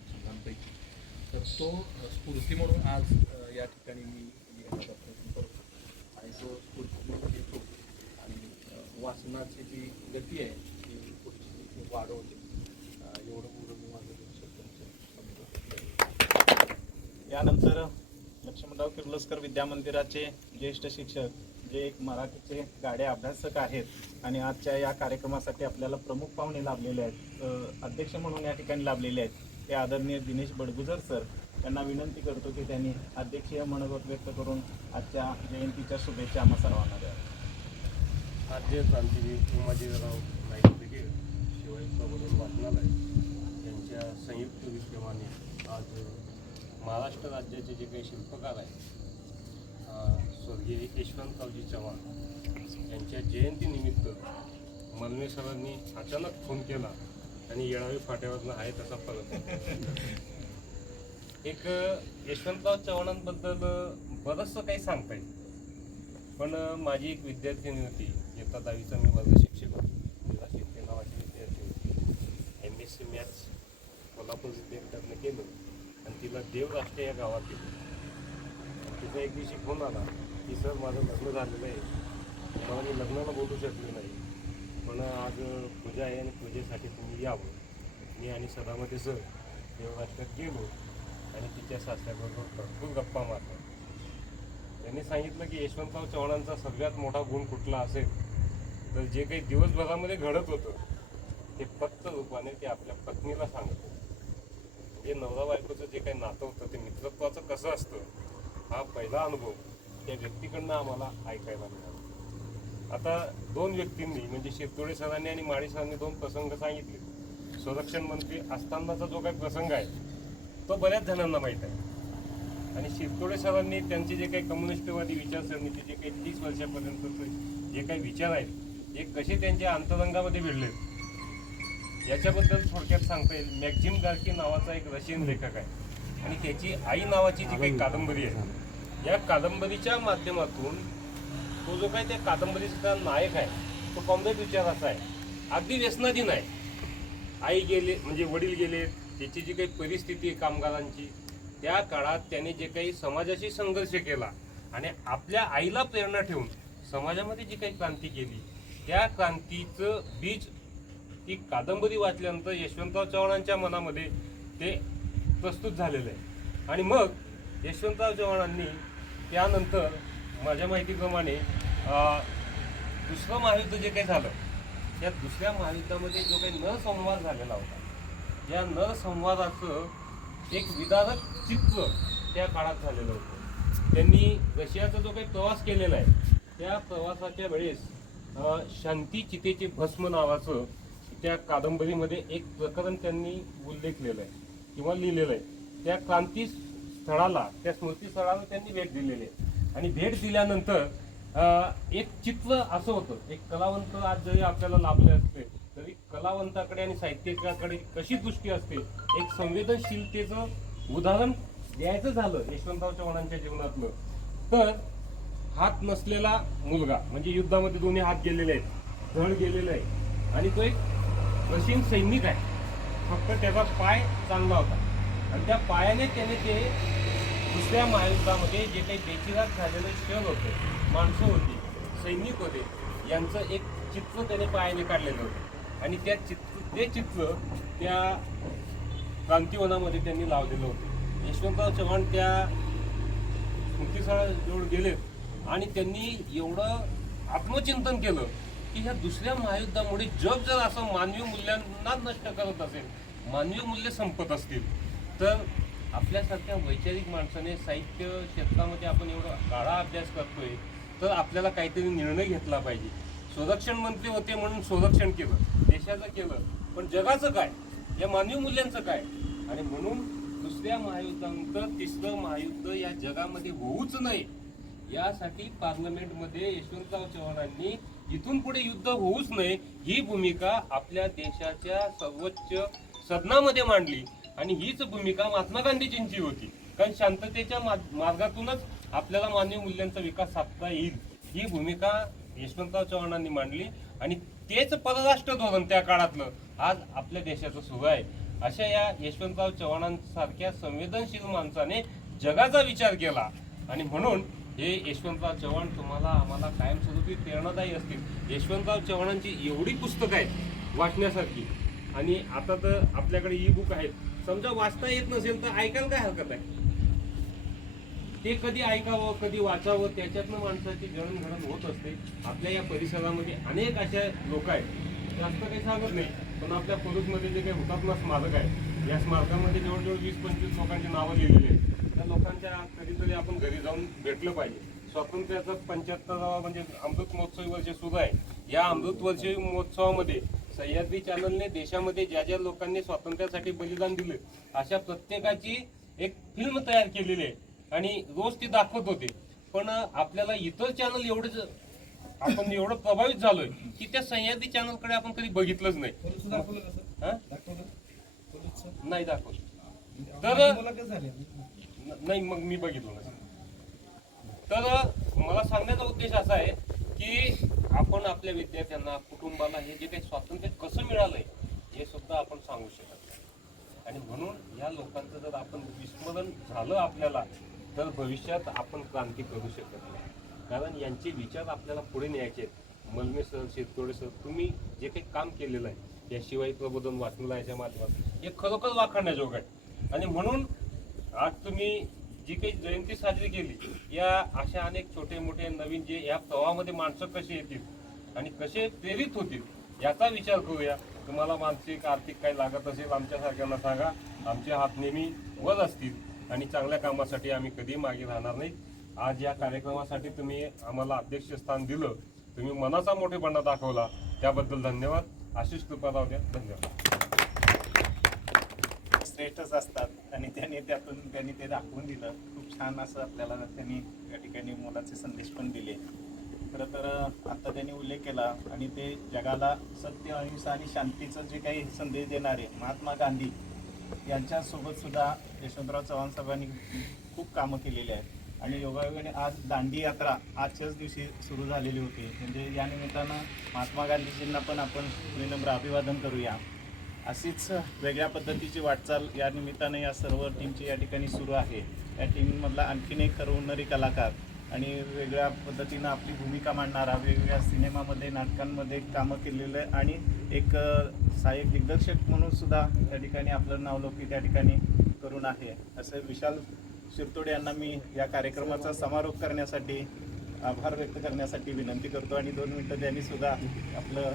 छंदांपैकी, तर तो स्फूर्ती म्हणून आज या ठिकाणी मी येण्याचा प्रयत्न करतो आणि तो स्फूर्ती म्हणून घेतो आणि वाचनाची जी गती आहे ती पुढची वाढवते. एवढं बोलून मी माझं यानंतर लक्ष्मणराव किर्लोस्कर विद्यामंदिराचे ज्येष्ठ शिक्षक जे एक मराठीचे गाडे अभ्यासक आहेत आणि आजच्या या कार्यक्रमासाठी आपल्याला प्रमुख पाहुणे लाभलेले आहेत, अध्यक्ष म्हणून या ठिकाणी लाभलेले आहेत, ते आदरणीय दिनेश बडगुजर सर यांना विनंती करतो की त्यांनी अध्यक्षीय मनोगत व्यक्त करून आजच्या जयंतीच्या शुभेच्छा आम्हा सर्वांना द्याव्या. आद्य क्रांतीवीर उमाजीराव नाईक ब्रिगेड शिवाजीबरोबर वाचनालय यांच्या संयुक्त विद्यमाने आज महाराष्ट्र राज्याचे जे काही शिल्पकार आहेत स्वर्गीय यशवंतरावजी चव्हाण यांच्या जयंतीनिमित्त मलमे सरांनी अचानक फोन केला आणि येळावी फाट्यावरनं आहे तसा परत. एक यशवंतराव चव्हाणांबद्दल बरंचसं काही सांगता येईल, पण माझी एक विद्यार्थिनी होती, इयत्ता 10वीचा मी वर्ग शिक्षक होतो, मीरा शेट्टे नावाची विद्यार्थी होती. MSc मॅथ्स कोल्हापूर विद्यापीठातनं केलं आणि तिला देवराष्ट्र या गावात गेलं. तिचा एक दिवशी फोन आला की सर माझं लग्न झालेलं आहे, मला मी लग्नाला बोलू शकलो नाही, पण आज पूजा आहे आणि पूजेसाठी तुम्ही यावं. मी आणि सदामध्ये सर देवराष्ट्रात गेलो आणि तिच्या सासऱ्याबरोबर भरपूर गप्पा मारल्या. त्यांनी सांगितलं की यशवंतराव चव्हाणांचा सगळ्यात मोठा गुण कुठला असेल तर जे काही दिवसभरामध्ये घडत होतं ते फक्त रूपाने ते आपल्या पत्नीला सांगत होते. म्हणजे नवरा बायकोचं जे काही नातं होतं ते मित्रत्वाचं कसं असतं हा पहिला अनुभव त्या व्यक्तीकडनं आम्हाला ऐकायला मिळाला. आता दोन व्यक्तींनी म्हणजे शिरतोडे सरांनी आणि माळी सरांनी दोन प्रसंग सांगितले. संरक्षण मंत्री असतानाचा जो काही प्रसंग आहे तो बऱ्याच जणांना माहीत आहे, आणि शिरतोडे सरांनी त्यांचे जे काही कम्युनिस्टवादी विचारसरणीचे जे काही 30 वर्षापर्यंतचे जे काही विचार आहेत हे कसे त्यांच्या अंतरंगामध्ये भिडलेत याच्याबद्दल थोडक्यात सांगता येईल. मॅक्झिम गार्की नावाचा एक रशियन लेखक आहे आणि त्याची आई नावाची जी काही कादंबरी आहे, या कादंबरीच्या माध्यमातून तो जो काही त्या कादंबरीचा नायक आहे तो कॉम्रेड विचाराचा आहे, अगदी व्यसनाधीन आहे. आई गेले म्हणजे वडील गेले, त्याची जी काही परिस्थिती आहे कामगारांची, त्या काळात त्याने जे काही समाजाशी संघर्ष केला आणि आपल्या आईला प्रेरणा ठेवून समाजामध्ये जी काही क्रांती केली त्या क्रांतीचं बीज ही कादंबरी वाचल्यानंतर यशवंतराव चव्हाणांच्या मनामध्ये ते प्रस्तुत झालेलं आहे. आणि मग यशवंतराव चव्हाणांनी त्यानंतर माझ्या माहितीप्रमाणे दुसरं महायुद्ध जे काही झालं त्या दुसऱ्या महायुद्धामध्ये जो काही नरसंवाद झालेला होता, या नरसंवादाचं एक विदारक चित्र त्या काळात झालेलं होतं. त्यांनी रशियाचा जो काही प्रवास केलेला आहे त्या प्रवासाच्या वेळेस शांती चितेचे भस्म नावाचं त्या कादंबरीमध्ये एक प्रकरण त्यांनी उल्लेखलेलं आहे किंवा लिहिलेलं आहे. त्या क्रांती स्थळाला त्या स्मृतीस्थळाला त्यांनी भेट दिलेली आहे आणि भेट दिल्यानंतर एक चित्र असं होतं, एक कलावंत आज जरी आपल्याला लाभले असते तरी कलावंताकडे आणि साहित्यिकाकडे कशी दृष्टी असते, एक संवेदनशीलतेचं उदाहरण द्यायचं झालं यशवंतराव चव्हाणांच्या जीवनातलं तर हात नसलेला मुलगा, म्हणजे युद्धामध्ये दोन्ही हात गेलेले आहेत, धड गेलेलं आहे आणि तो एक रशियन सैनिक आहे, फक्त त्याचा पाय चांगला होता आणि त्या पायाने त्याने ते दुसऱ्या महायुद्धामध्ये जे काही बेचिराग झालेले क्षण होते, माणसं होती, सैनिक होते, यांचं एक चित्र त्याने पायाने काढलेलं होतं आणि ते चित्र त्या क्रांतिवनामध्ये त्यांनी लावलेलं होतं. यशवंतराव चव्हाण त्या स्मृतीस्थळाजवळ गेलेत आणि त्यांनी एवढं आत्मचिंतन केलं की ह्या दुसऱ्या महायुद्धामुळे जग जर असं मानवी मूल्यांना नष्ट करत असेल, मानवी मूल्य संपत असतील तर आपल्यासारख्या वैचारिक माणसाने साहित्य क्षेत्रामध्ये आपण एवढा गाढा अभ्यास करतोय तर आपल्याला काहीतरी निर्णय घेतला पाहिजे. संरक्षण मंत्री होते म्हणून संरक्षण केलं, देशाचं केलं, पण जगाचं काय, या मानवी मूल्यांचं काय? आणि म्हणून दुसऱ्या महायुद्धानंतर तिसरं महायुद्ध या जगामध्ये होऊच नये यासाठी पार्लमेंटमध्ये यशवंतराव चव्हाणांनी इथून पुढे युद्ध होऊच नये ही भूमिका आपल्या देशाच्या सर्वोच्च सदनामध्ये मांडली आणि हीच भूमिका महात्मा गांधीजींची होती. कारण शांततेच्या मार्गातूनच आपल्याला मानवी मूल्यांचा विकास साधता येईल ही भूमिका यशवंतराव चव्हाणांनी मांडली आणि तेच परराष्ट्र धोरण त्या काळातलं आज आपल्या देशाचं सुरू आहे. अशा या यशवंतराव चव्हाणांसारख्या संवेदनशील माणसाने जगाचा विचार केला आणि म्हणून हे यशवंतराव चव्हाण तुम्हाला आम्हाला कायमस्वरूपी प्रेरणादायी असतील. यशवंतराव चव्हाणांची एवढी पुस्तकं आहेत वाचण्यासारखी आणि आता तर आपल्याकडे ई बुक आहेत. समजा वाचता येत नसेल तर ऐकायला काय हरकत आहे. ते कधी ऐकावं कधी वाचावं त्याच्यातनं माणसाची जळणघडण होत असते. आपल्या या परिसरामध्ये अनेक अशा लोक आहेत जास्त काही सांगत नाही पण आपल्या पोलीसमध्ये जे काही हुतात्मा स्मारक आहे या स्मारकामध्ये जवळजवळ 20-25 लोकांची नावं लिहिलेली आहेत. त्या लोकांच्या कधीतरी आपण घरी जाऊन भेटलं पाहिजे. स्वातंत्र्याचा 75वा म्हणजे अमृत महोत्सवी वर्ष सुरू आहे. या अमृत वर्षी महोत्सवामध्ये सह्याद्री चॅनलने देशामध्ये ज्या ज्या लोकांनी स्वातंत्र्यासाठी बलिदान दिले अशा प्रत्येकाची एक फिल्म तयार केलेली आहे आणि रोज ती दाखवत होते. पण आपल्याला इतर चॅनल एवढंच आपण एवढं प्रभावित झालोय की त्या सह्याद्री चॅनलकडे आपण कधी बघितलंच नाही. नाही दाखवलं तर नाही मग मी बघितलं नाही. तर मला सांगण्याचा उद्देश असा आहे की आपण आपल्या विद्यार्थ्यांना कुटुंबाला हे जे काही स्वातंत्र्य कसं मिळालंय हे सुद्धा आपण सांगू शकत नाही. आणि म्हणून या लोकांचं जर आपण विस्मरण झालं आपल्याला तर भविष्यात आपण क्रांती करू शकत नाही. कारण यांचे विचार आपल्याला पुढे न्यायचे आहेत. मलमे सर शिरतोडे सर तुम्ही जे काही काम केलेलं आहे या शिवाई प्रबोधन वाचनालयाच्या माध्यमातून हे खरोखर वाखाणण्याजोग आहे. आणि म्हणून आज तुम्ही जी काही जयंती साजरी केली या अशा अनेक छोटे मोठे नवीन जे या प्रवाहामध्ये माणसं कशी येतील आणि कसे प्रेरित होतील याचा विचार करूया. तुम्हाला मानसिक आर्थिक काही लागत असेल आमच्यासारख्यांना सांगा. आमचे हात नेहमी वर असतील आणि चांगल्या कामासाठी आम्ही कधी मागे राहणार नाही. आज या कार्यक्रमासाठी तुम्ही आम्हाला अध्यक्षस्थान दिलं. तुम्ही मनाचा मोठेपणा दाखवला त्याबद्दल धन्यवाद. आशिष कृपाराव द्या. धन्यवाद. श्रेष्ठच असतात आणि त्यांनी ते दाखवून दिलं. खूप छान असं आपल्याला त्यांनी या ठिकाणी मोलाचे संदेश पण दिले. खरं तर आता त्यांनी उल्लेख केला आणि ते जगाला सत्य अहिंसा आणि शांतीचं जे काही संदेश देणारे महात्मा गांधी यांच्यासोबत सुद्धा यशवंतराव चव्हाण साहेबांनी खूप कामं केलेली आहेत. आणि योगायोगाने आज दांडी यात्रा आजच्याच दिवशी सुरू झालेली होती. म्हणजे या निमित्तानं महात्मा गांधीजींना पण आपण विनम्र अभिवादन करूया. अशीच वेगळ्या पद्धतीची वाटचाल या निमित्तानं या सर्व टीमची या ठिकाणी सुरू आहे. या टीममधला आणखीन एक ठरवणारी कलाकार आणि वेगळ्या पद्धतीनं आपली भूमिका मांडणारा वेगवेगळ्या सिनेमामध्ये नाटकांमध्ये कामं केलेलं आणि एक सहाय्यक दिग्दर्शक म्हणून सुद्धा त्या ठिकाणी आपलं नावलौकिक त्या ठिकाणी करून आहे. असं विशाल शिरतोडे यांना मी या कार्यक्रमाचा समारोप करण्यासाठी आभार व्यक्त करण्यासाठी विनंती करतो आणि 2 मिनिटं त्यांनी सुद्धा आपलं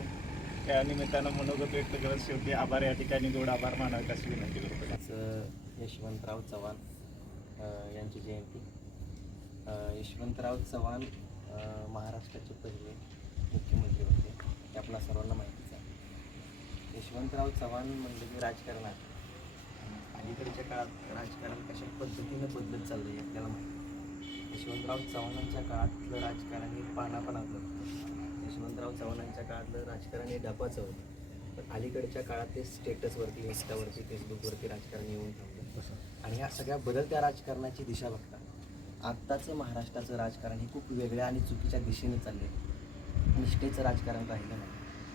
त्या निमित्तानं मनोगत व्यक्त करत शेवटी आभार या ठिकाणी गोड आभार मानावेत अशी विनंती करतो. यशवंतराव चव्हाण यांची जयंती. यशवंतराव चव्हाण महाराष्ट्राचे पहिले मुख्यमंत्री होते हे आपल्या सर्वांना माहितीच आहे. यशवंतराव चव्हाण म्हणजे की राजकारणात अलीकडच्या काळात राजकारण कशा पद्धतीनं बदलत चाललं आहे आपल्याला माहिती. यशवंतराव चव्हाणांच्या काळातलं राजकारण हे पानापणातलं होतं. यशवंतराव चव्हाणांच्या काळातलं राजकारण हे डपाचं होतं. पण अलीकडच्या काळात ते स्टेटसवरती इंस्टावरती फेसबुकवरती राजकारण येऊन थांबलं आणि ह्या सगळ्या बदलत्या राजकारणाची दिशा बघता आत्ताचं महाराष्ट्राचं राजकारण हे खूप वेगळ्या आणि चुकीच्या दिशेने चालले. निष्ठेचं राजकारण राहिलं नाही.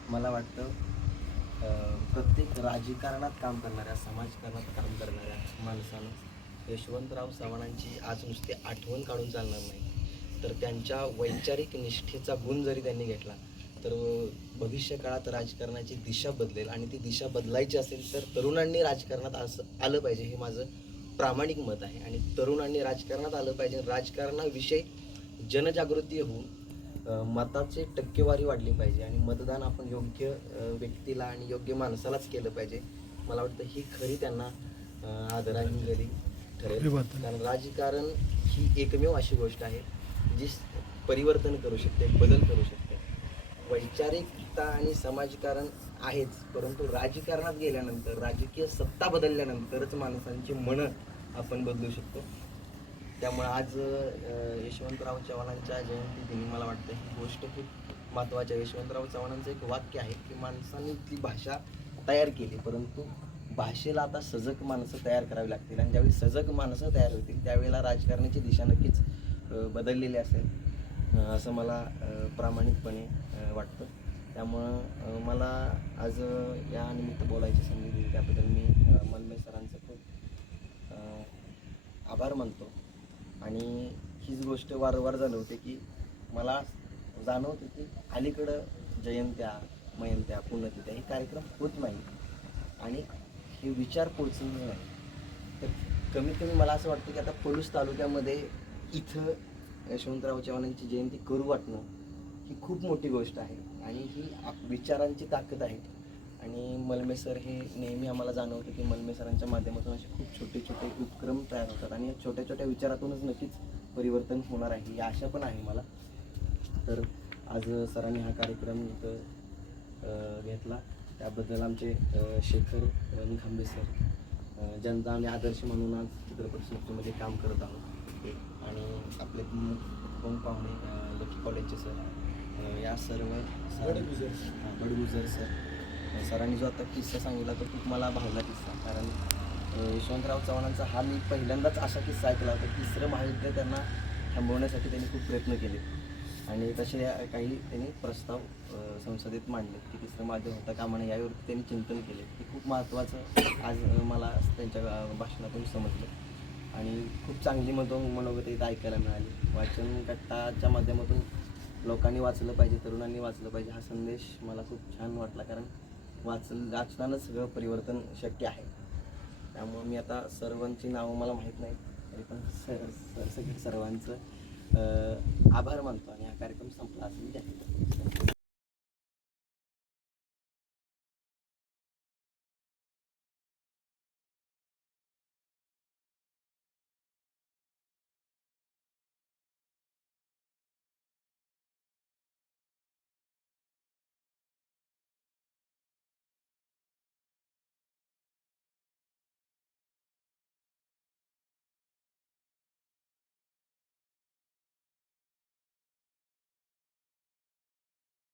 मला वाटतं प्रत्येक राजकारणात काम करणाऱ्या समाजकारणात काम करणाऱ्या माणसानं यशवंतराव चव्हाणांची आज नुसती आठवण काढून चालणार नाही तर त्यांच्या वैचारिक निष्ठेचा गुण जरी त्यांनी घेतला तर भविष्य काळात राजकारणाची दिशा बदलेल आणि ती दिशा बदलायची असेल तर तरुणांनी राजकारणात आलं पाहिजे हे माझं प्रामाणिक मत आहे. आणि तरुणांनी राजकारणात आलं पाहिजे. राजकारणाविषयी जनजागृती होऊन मताची टक्केवारी वाढली पाहिजे आणि मतदान आपण योग्य व्यक्तीला आणि योग्य माणसालाच केलं पाहिजे. मला वाटतं ही खरी त्यांना आदरांजली ठरेल. कारण राजकारण ही एकमेव अशी गोष्ट आहे जी परिवर्तन करू शकते, बदल करू शकते. वैचारिकता आणि समाजकारण आहेच परंतु राजकारणात गेल्यानंतर राजकीय सत्ता बदलल्यानंतरच माणसांची मनं आपण बदलू शकतो. त्यामुळे आज यशवंतराव चव्हाणांच्या जयंतीदिनी मला वाटतं ही गोष्ट खूप महत्त्वाची आहे. यशवंतराव चव्हाणांचं एक वाक्य आहे की माणसांनी ती भाषा तयार केली, परंतु भाषेला आता सजग माणसं तयार करावी लागतील आणि ज्यावेळी सजग माणसं तयार होतील त्यावेळेला राजकारणाची दिशा नक्कीच बदललेली असेल असं मला प्रामाणिकपणे वाटतं. त्यामुळं मला आज या निमित्त बोलायची संधी दिली त्याबद्दल मी मलमे सरांचं खूप आभार मानतो. आणि हीच गोष्ट वारंवार जाणवते की मला जाणवतं की अलीकडं जयंत्या मयंत्या पुण्यतिथ्या हे कार्यक्रम होत नाही आणि हे विचार पोचवणे नाही. तर कमीत कमी मला असं वाटतं की आता पलूस तालुक्यामध्ये इथं यशवंतराव चव्हाणांची जयंती करू वाटणं ही खूप मोठी गोष्ट आहे आणि ही विचारांची ताकद आहे. आणि मलमे सर हे नेहमी आम्हाला जाणवतं की मलमे सरांच्या माध्यमातून असे खूप छोटे छोटे उपक्रम तयार होतात आणि या छोट्या छोट्या विचारातूनच नक्कीच परिवर्तन होणार आहे ही आशा पण आहे मला. तर आज सरांनी हा कार्यक्रम इथं घेतला त्याबद्दल आमचे शेखर निखांबे सर जनता आणि आदर्श म्हणून आज चित्रपट संस्थेमध्ये काम करत आहोत. आणि आपले कोण पाहुणे लकी कॉलेजचे सर या सर्व बडगुजर सर सरांनी जो आता किस्सा सांगितला तो खूप मला भावला किस्सा. कारण यशवंतराव चव्हाणांचा हा मी पहिल्यांदाच असा किस्सा ऐकला होता. तिसरं महायुद्ध त्यांना थांबवण्यासाठी त्यांनी खूप प्रयत्न केले आणि तसे काही त्यांनी प्रस्ताव संसदेत मांडले की तिसरं माध्यम होता कामा नये यावरती त्यांनी चिंतन केले. हे खूप महत्त्वाचं आज मला त्यांच्या भाषणातून समजलं आणि खूप चांगली मनोगत इथं ऐकायला मिळाली. वाचन कट्टाच्या माध्यमातून लोकांनी वाचलं पाहिजे, तरुणांनी वाचलं पाहिजे हा संदेश मला खूप छान वाटला. कारण वाचनानंच सगळं परिवर्तन शक्य आहे. त्यामुळं मी आता सर्वांची नावं मला माहीत नाही तरी पण सरसकट सर्वांचं आभार मानतो आणि हा कार्यक्रम संपला असं मी जाहीर करतो.